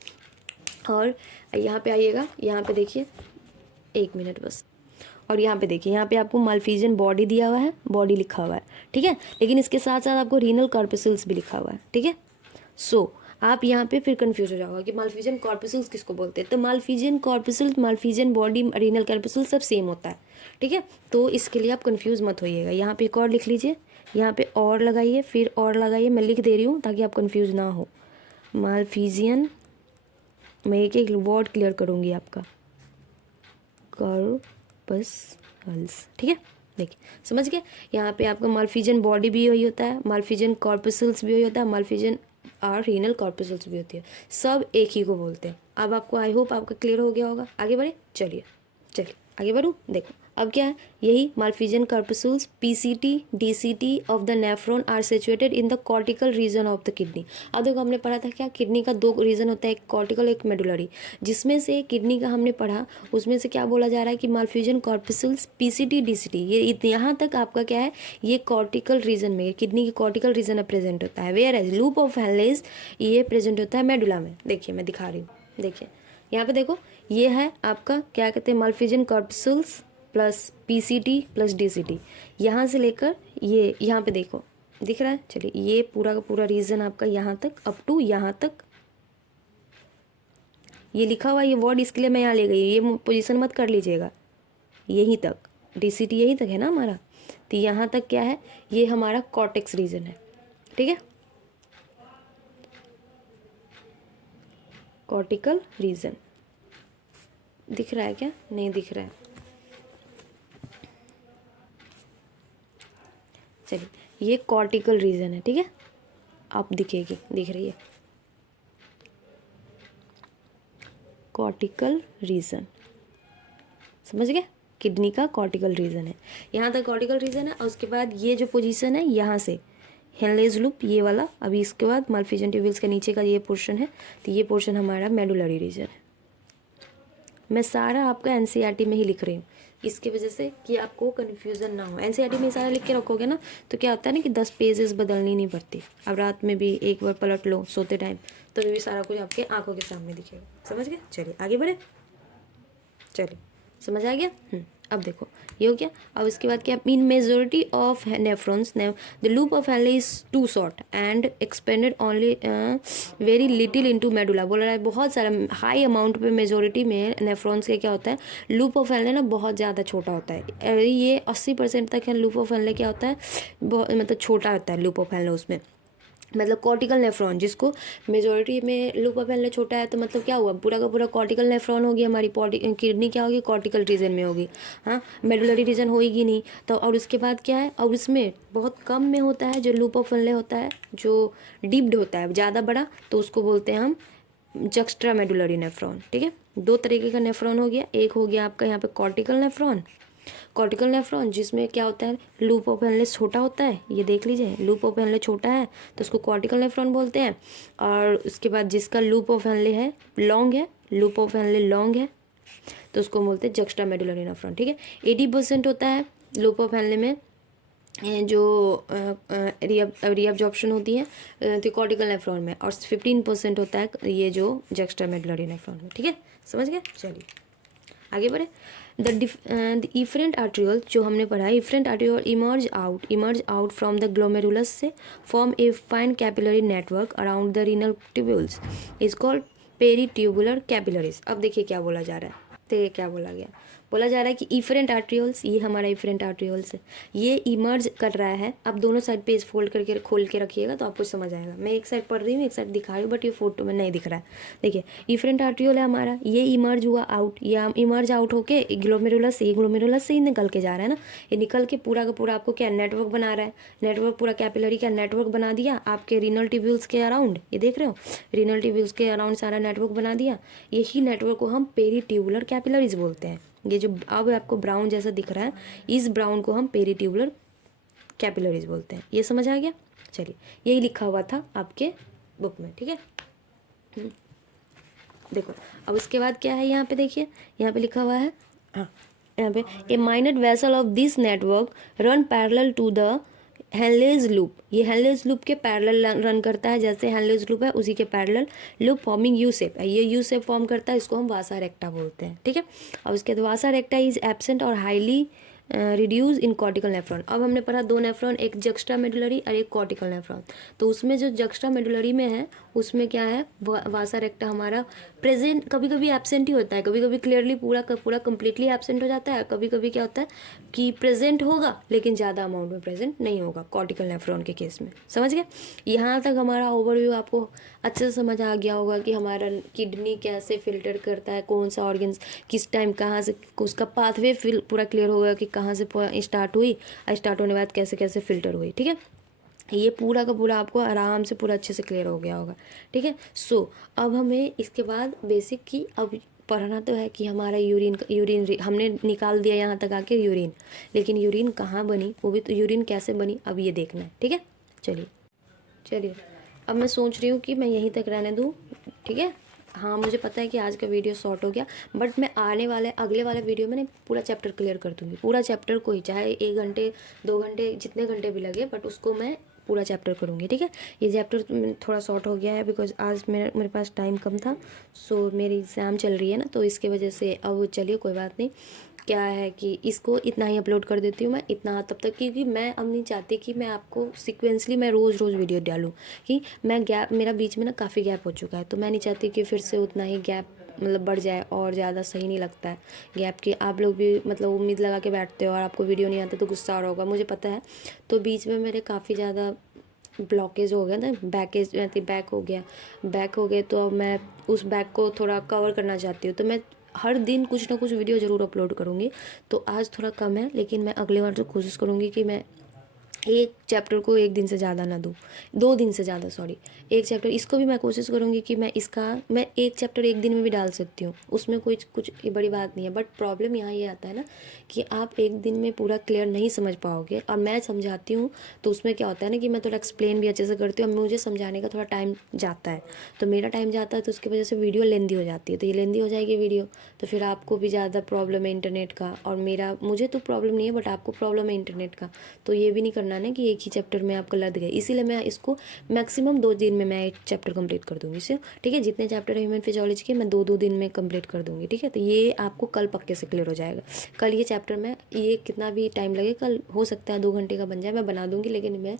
और यहाँ पे आइएगा, यहाँ पे देखिए 1 मिनट बस, और यहाँ पे देखिए यहाँ पे आपको मालफिजियन बॉडी दिया हुआ है, बॉडी लिखा हुआ है, ठीक है, लेकिन इसके साथ साथ आपको रीनल कॉर्पस्कल्स भी लिखा हुआ है, ठीक है। सो आप यहाँ पे फिर कंफ्यूज हो जाओगे कि मालफिजियन कॉर्पस्कल्स किसको बोलते हैं, तो मालफिजियन कॉर्पस्कल्स, मालफिजियन बॉडी, रीनल कॉर्पस्कल्स सब सेम होता है, ठीक है। तो इसके लिए आप कंफ्यूज मत होइएगा। यहाँ पे एक और लिख लीजिए, यहाँ पे और लगाइए, फिर और लगाइए, मैं लिख दे रही हूँ ताकि आप कंफ्यूज ना हो। मालफिजियन मैं एक एक वर्ड क्लियर करूँगी आपका, कॉर्पसल्स, ठीक है। देखिए समझ गए, यहाँ पे आपका मालफिजन बॉडी भी वही होता है, मालफिजन कॉर्पसल्स भी वही होता है, मालफिजन और रीनल कॉर्पसल्स भी होती है, सब एक ही को बोलते हैं। अब आपको आई होप आपका क्लियर हो गया होगा। आगे बढ़े, चलिए आगे बढ़ूँ। देखो अब क्या है, यही Malpighian corpuscles PCT DCT of the nephron are situated in the cortical region of the kidney. अब देखो हमने पढ़ा था क्या, किडनी का दो रीजन होता है, एक कॉर्टिकल एक मेडुलरी, जिसमें से किडनी का हमने पढ़ा, उसमें से क्या बोला जा रहा है कि मालफिजन कॉर्पसल्स पीसीटी डीसीटी, ये यहाँ तक आपका क्या है, ये कॉर्टिकल रीजन में, किडनी की कॉर्टिकल रीजन में प्रेजेंट होता है। Where as loop of Henle's ये प्रेजेंट होता है मेडुला में। देखिए मैं दिखा रही हूँ, देखिए यहाँ पे देखो, ये है आपका क्या कहते हैं, मालफिजन corpuscles plus PCT plus DCT, यहाँ से लेकर ये यहाँ पे देखो दिख रहा है। चलिए ये पूरा का पूरा रीजन आपका यहाँ तक अप टू यहाँ तक, ये लिखा हुआ ये वर्ड इसके लिए मैं यहाँ ले गई, ये पोजीशन मत कर लीजिएगा, यहीं तक डीसीटी यहीं तक है ना हमारा, तो यहाँ तक क्या है, ये हमारा कॉर्टेक्स रीजन है, ठीक है, कॉर्टिकल रीजन। दिख रहा है क्या, नहीं दिख रहा है, चलिए ये कॉर्टिकल रीजन है, ठीक है, आप दिखेगी, दिख रही है कॉर्टिकल रीजन, समझ गए, किडनी का कॉर्टिकल रीजन है, यहाँ तक कॉर्टिकल रीजन है। और उसके बाद ये जो पोजीशन है यहाँ से हेनलेज लूप ये वाला, अभी इसके बाद मालफिजन ट्यूब्यूल्स के नीचे का ये पोर्शन है, तो ये पोर्शन हमारा मेडुलरी रीजन है। मैं सारा आपका एनसीईआरटी में ही लिख रही हूँ, इसकी वजह से कि आपको कन्फ्यूज़न ना हो। एनसीईआरटी में सारा लिख के रखोगे ना तो क्या होता है ना कि 10 पेजेस बदलनी नहीं पड़ती। अब रात में भी एक बार पलट लो सोते टाइम, तो भी सारा कुछ आपके आंखों के सामने दिखेगा, समझ गए। चलिए आगे बढ़े, चलिए समझ आ गया। अब देखो ये हो गया। अब इसके बाद क्या, in majority of nephrons the loop of Henle is too short and expanded only very little into medulla. बोल रहा है बहुत सारा हाई अमाउंट पे मेजोरिटी में नेफ्रॉन्स के क्या होता है, लूप ऑफ हेनले ना बहुत ज़्यादा छोटा होता है। ये 80% तक है लूप ऑफ हेनले क्या होता है, मतलब छोटा होता है लूप ऑफ हेनले, उसमें मतलब कॉर्टिकल नेफ्रॉन, जिसको मेजोरिटी में लूप ऑफ हेनले छोटा है, तो मतलब क्या हुआ, पूरा का पूरा कॉर्टिकल नेफ्रॉन होगी, हमारी किडनी क्या होगी, कॉर्टिकल रीजन में होगी, हाँ मेडुलरी रीजन होगी नहीं तो। और उसके बाद क्या है, और उसमें बहुत कम में होता है जो लूप ऑफ हेनले होता है, जो डीप्ड होता है ज़्यादा बड़ा, तो उसको बोलते हैं हम जक्स्ट्रा मेडुलरी नेफ्रॉन, ठीक है। दो तरीके का नेफ्रॉन हो गया, एक हो गया आपका यहाँ पे कॉर्टिकल नेफ्रॉन, जिसमें क्या होता है, लूप ऑफ हेनले छोटा होता है, ये देख लीजिए लूप ऑफ हेनले छोटा है तो उसको कॉर्टिकल नेफ्रॉन बोलते हैं। और उसके बाद जिसका लूप ऑफ हेनले है लॉन्ग है, लूप ऑफ हेनले लॉन्ग है, तो उसको बोलते हैं जक्स्ट्रा मेडुलरी नेफ्रॉन, ठीक है। 80% होता है लूप ऑफ हेनले में जो रीअब्जॉर्प्शन होती है तो कॉर्टिकल नेफ्रॉन में, और 15% होता है ये जो जक्स्ट्रा मेडुलरी नेफ्रॉन में, ठीक है, समझ गए। चलिए आगे बढ़े। द इफरेंट आर्ट्रियोल जो हमने पढ़ा है, efferent arteriole emerge out from the glomerulus से form a fine capillary network around the renal tubules is called peritubular capillaries. अब देखिए क्या बोला जा रहा है, तो ये क्या बोला गया, बोला जा रहा है कि इफरेंट आर्ट्रियोल्स, ये हमारा इफरेंट आर्ट्रियोल्स है, ये इमर्ज कर रहा है। अब दोनों साइड पेज फोल्ड करके खोल के रखिएगा तो आपको समझ आएगा। मैं एक साइड पढ़ रही हूँ एक साइड दिखा रही हूँ, बट ये फोटो में नहीं दिख रहा है। देखिए इफरेंट आर्ट्रियोल है हमारा, ये इमर्ज हुआ आउट, ये इमर्ज आउट होके ग्लोमेरुलस से ही निकल के जा रहा है ना, ये निकल के पूरा का पूरा आपको क्या नेटवर्क बना रहा है, नेटवर्क पूरा कैपिलरी का नेटवर्क बना दिया आपके रीनल ट्यूब्यूल्स के अराउंड, ये देख रहे हो रीनल ट्यूब्यूल्स के अराउंड सारा नेटवर्क बना दिया। यही नेटवर्क को हम पेरीट्यूबुलर कैपिलरीज बोलते हैं। ये जो अब आपको ब्राउन जैसा दिख रहा है, इस ब्राउन को हम पेरीट्यूबुलर कैपिलरीज बोलते हैं। ये समझ आ गया। चलिए यही लिखा हुआ था आपके बुक में, ठीक है। देखो अब उसके बाद क्या है, यहाँ पे देखिए, यहाँ पे लिखा हुआ है, हाँ यहाँ पे a minor vessel of this network run parallel to the Henle's loop. ये हेनलेज लूप के पैरेलल रन करता है, जैसे हेनलेज लूप है उसी के parallel loop forming U shape है, ये यू शेप फॉर्म करता है, इसको हम वासा रेक्टा बोलते हैं, ठीक है। और उसके बाद वासा रेक्टा इज एब्सेंट और highly reduce in cortical nephron. अब हमने पढ़ा दो नेफ्रॉन, एक जक्स्ट्रा मेडुलरी और एक कॉर्टिकल नेफ्रॉन। तो उसमें जो जक्स्ट्रा मेडुलरी में है उसमें क्या है, वासा रेक्टा हमारा प्रेजेंट, कभी कभी एब्सेंट ही होता है, कभी कभी क्लियरली पूरा कंप्लीटली एब्सेंट हो जाता है, कभी कभी क्या होता है कि प्रेजेंट होगा लेकिन ज़्यादा अमाउंट में प्रेजेंट नहीं होगा, कॉर्टिकल नेफ्रॉन के केस में, समझ गए। यहाँ तक हमारा ओवरव्यू आपको अच्छे से समझ आ गया होगा कि हमारा किडनी कैसे फिल्टर करता है, कौन सा ऑर्गन्स किस टाइम कहाँ से, उसका पाथवे पूरा क्लियर होगा कि कहाँ से स्टार्ट हुई, स्टार्ट होने के बाद कैसे कैसे फिल्टर हुई। ठीक है, ये पूरा का पूरा आपको आराम से पूरा अच्छे से क्लियर हो गया होगा। ठीक है, सो अब हमें इसके बाद बेसिक की अब पढ़ना तो है कि हमारा यूरिन हमने निकाल दिया यहाँ तक आके यूरिन, लेकिन यूरिन कहाँ बनी, वो भी तो यूरिन कैसे बनी अब ये देखना है। ठीक है, चलिए अब मैं सोच रही हूँ कि मैं यहीं तक रहने दूँ। ठीक है, हाँ मुझे पता है कि आज का वीडियो शॉर्ट हो गया, बट मैं आने वाले अगले वाले वीडियो में ना पूरा चैप्टर क्लियर कर दूँगी, पूरा चैप्टर को ही, चाहे 1 घंटे 2 घंटे जितने घंटे भी लगे, बट उसको मैं पूरा चैप्टर करूँगी। ठीक है, ये चैप्टर थोड़ा शॉर्ट हो गया है बिकॉज आज मेरे पास टाइम कम था। सो मेरी एग्ज़ाम चल रही है ना, तो इसके वजह से अब चलिए कोई बात नहीं, क्या है कि इसको इतना ही अपलोड कर देती हूँ मैं इतना तब तक, क्योंकि मैं अब नहीं चाहती कि मैं आपको सिक्वेंसली मैं रोज़ वीडियो डालूँ, कि मैं गैप मेरा बीच में ना काफ़ी गैप हो चुका है, तो मैं नहीं चाहती कि फिर से उतना ही गैप मतलब बढ़ जाए, और ज़्यादा सही नहीं लगता है गैप की। आप लोग भी मतलब उम्मीद लगा के बैठते हो और आपको वीडियो नहीं आता तो गुस्सा आ रहा होगा, मुझे पता है। तो बीच में मेरे काफ़ी ज़्यादा ब्लॉकेज हो गया ना, बैक हो गए, तो अब मैं उस बैक को थोड़ा कवर करना चाहती हूँ, तो मैं हर दिन कुछ ना कुछ वीडियो ज़रूर अपलोड करूँगी। तो आज थोड़ा कम है, लेकिन मैं अगले बार तो कोशिश करूँगी कि मैं एक चैप्टर को 1 दिन से ज़्यादा ना दूँ, 2 दिन से ज़्यादा, सॉरी, एक चैप्टर इसको भी मैं कोशिश करूँगी कि मैं एक चैप्टर 1 दिन में भी डाल सकती हूँ, उसमें कुछ बड़ी बात नहीं है। बट प्रॉब्लम यहाँ ये आता है ना कि आप 1 दिन में पूरा क्लियर नहीं समझ पाओगे, और मैं समझाती हूँ तो उसमें क्या होता है ना कि मैं थोड़ा एक्सप्लेन भी अच्छे से करती हूँ, मुझे समझाने का थोड़ा टाइम जाता है, तो मेरा टाइम जाता है, तो उसकी वजह से वीडियो लेंदी हो जाती है, तो ये लेंदी हो जाएगी वीडियो, तो फिर आपको भी ज़्यादा प्रॉब्लम है इंटरनेट का, और मुझे तो प्रॉब्लम नहीं है, बट आपको प्रॉब्लम है इंटरनेट का, तो ये भी नहीं करना ना कि एक ही चैप्टर में आपका लद गए। इसीलिए मैं इसको मैक्सिमम 2 दिन में मैं एक चैप्टर कंप्लीट कर दूंगी सिर्फ। ठीक है, जितने चैप्टर है ह्यूमन फिजियोलॉजी के मैं 2 दिन में कंप्लीट कर दूंगी। ठीक है, तो ये आपको कल पक्के से क्लियर हो जाएगा। कल ये चैप्टर में ये कितना भी टाइम लगे, कल हो सकता है 2 घंटे का बन जाए, मैं बना दूंगी, लेकिन मैं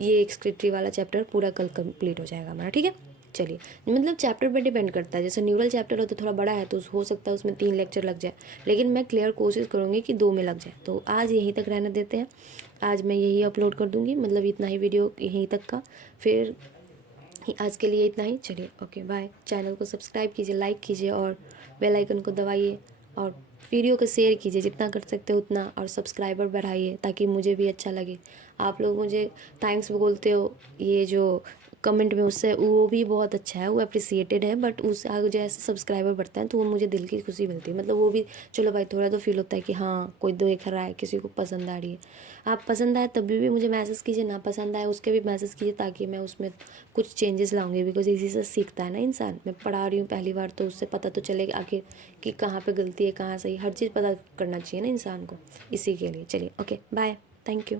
ये एक्सक्रीटरी वाला चैप्टर पूरा कल कंप्लीट हो जाएगा हमारा। ठीक है, चलिए, मतलब चैप्टर पर डिपेंड करता है, जैसे न्यूरल चैप्टर हो तो थोड़ा बड़ा है, तो हो सकता है उसमें 3 लेक्चर लग जाए, लेकिन मैं क्लियर कोशिश करूँगी कि 2 में लग जाए। तो आज यहीं तक रहने देते हैं, आज मैं यही अपलोड कर दूँगी, मतलब इतना ही वीडियो यहीं तक का, फिर आज के लिए इतना ही। चलिए ओके बाय। चैनल को सब्सक्राइब कीजिए, लाइक कीजिए और बेल आइकन को दबाइए, और वीडियो को शेयर कीजिए जितना कर सकते हो उतना, और सब्सक्राइबर बढ़ाइए ताकि मुझे भी अच्छा लगे। आप लोग मुझे थैंक्स बोलते हो ये जो कमेंट में, उससे वो भी बहुत अच्छा है, वो अप्रिसिएटेड है, बट उससे आगे जैसे सब्सक्राइबर बढ़ता है तो वो मुझे दिल की खुशी मिलती है, मतलब वो भी चलो भाई थोड़ा तो फील होता है कि हाँ कोई देख रहा है, किसी को पसंद आ रही है। आप पसंद आए तभी भी मुझे मैसेज कीजिए, ना पसंद आए उसके भी मैसेज कीजिए, ताकि मैं उसमें कुछ चेंजेस लाऊंगी, बिकॉज इसी से सीखता है ना इंसान। मैं पढ़ा रही हूँ पहली बार, तो उससे पता तो चलेगा आखिर कि कहाँ पे गलती है कहाँ सही, हर चीज़ पता करना चाहिए ना इंसान को, इसी के लिए। चलिए ओके बाय, थैंक यू।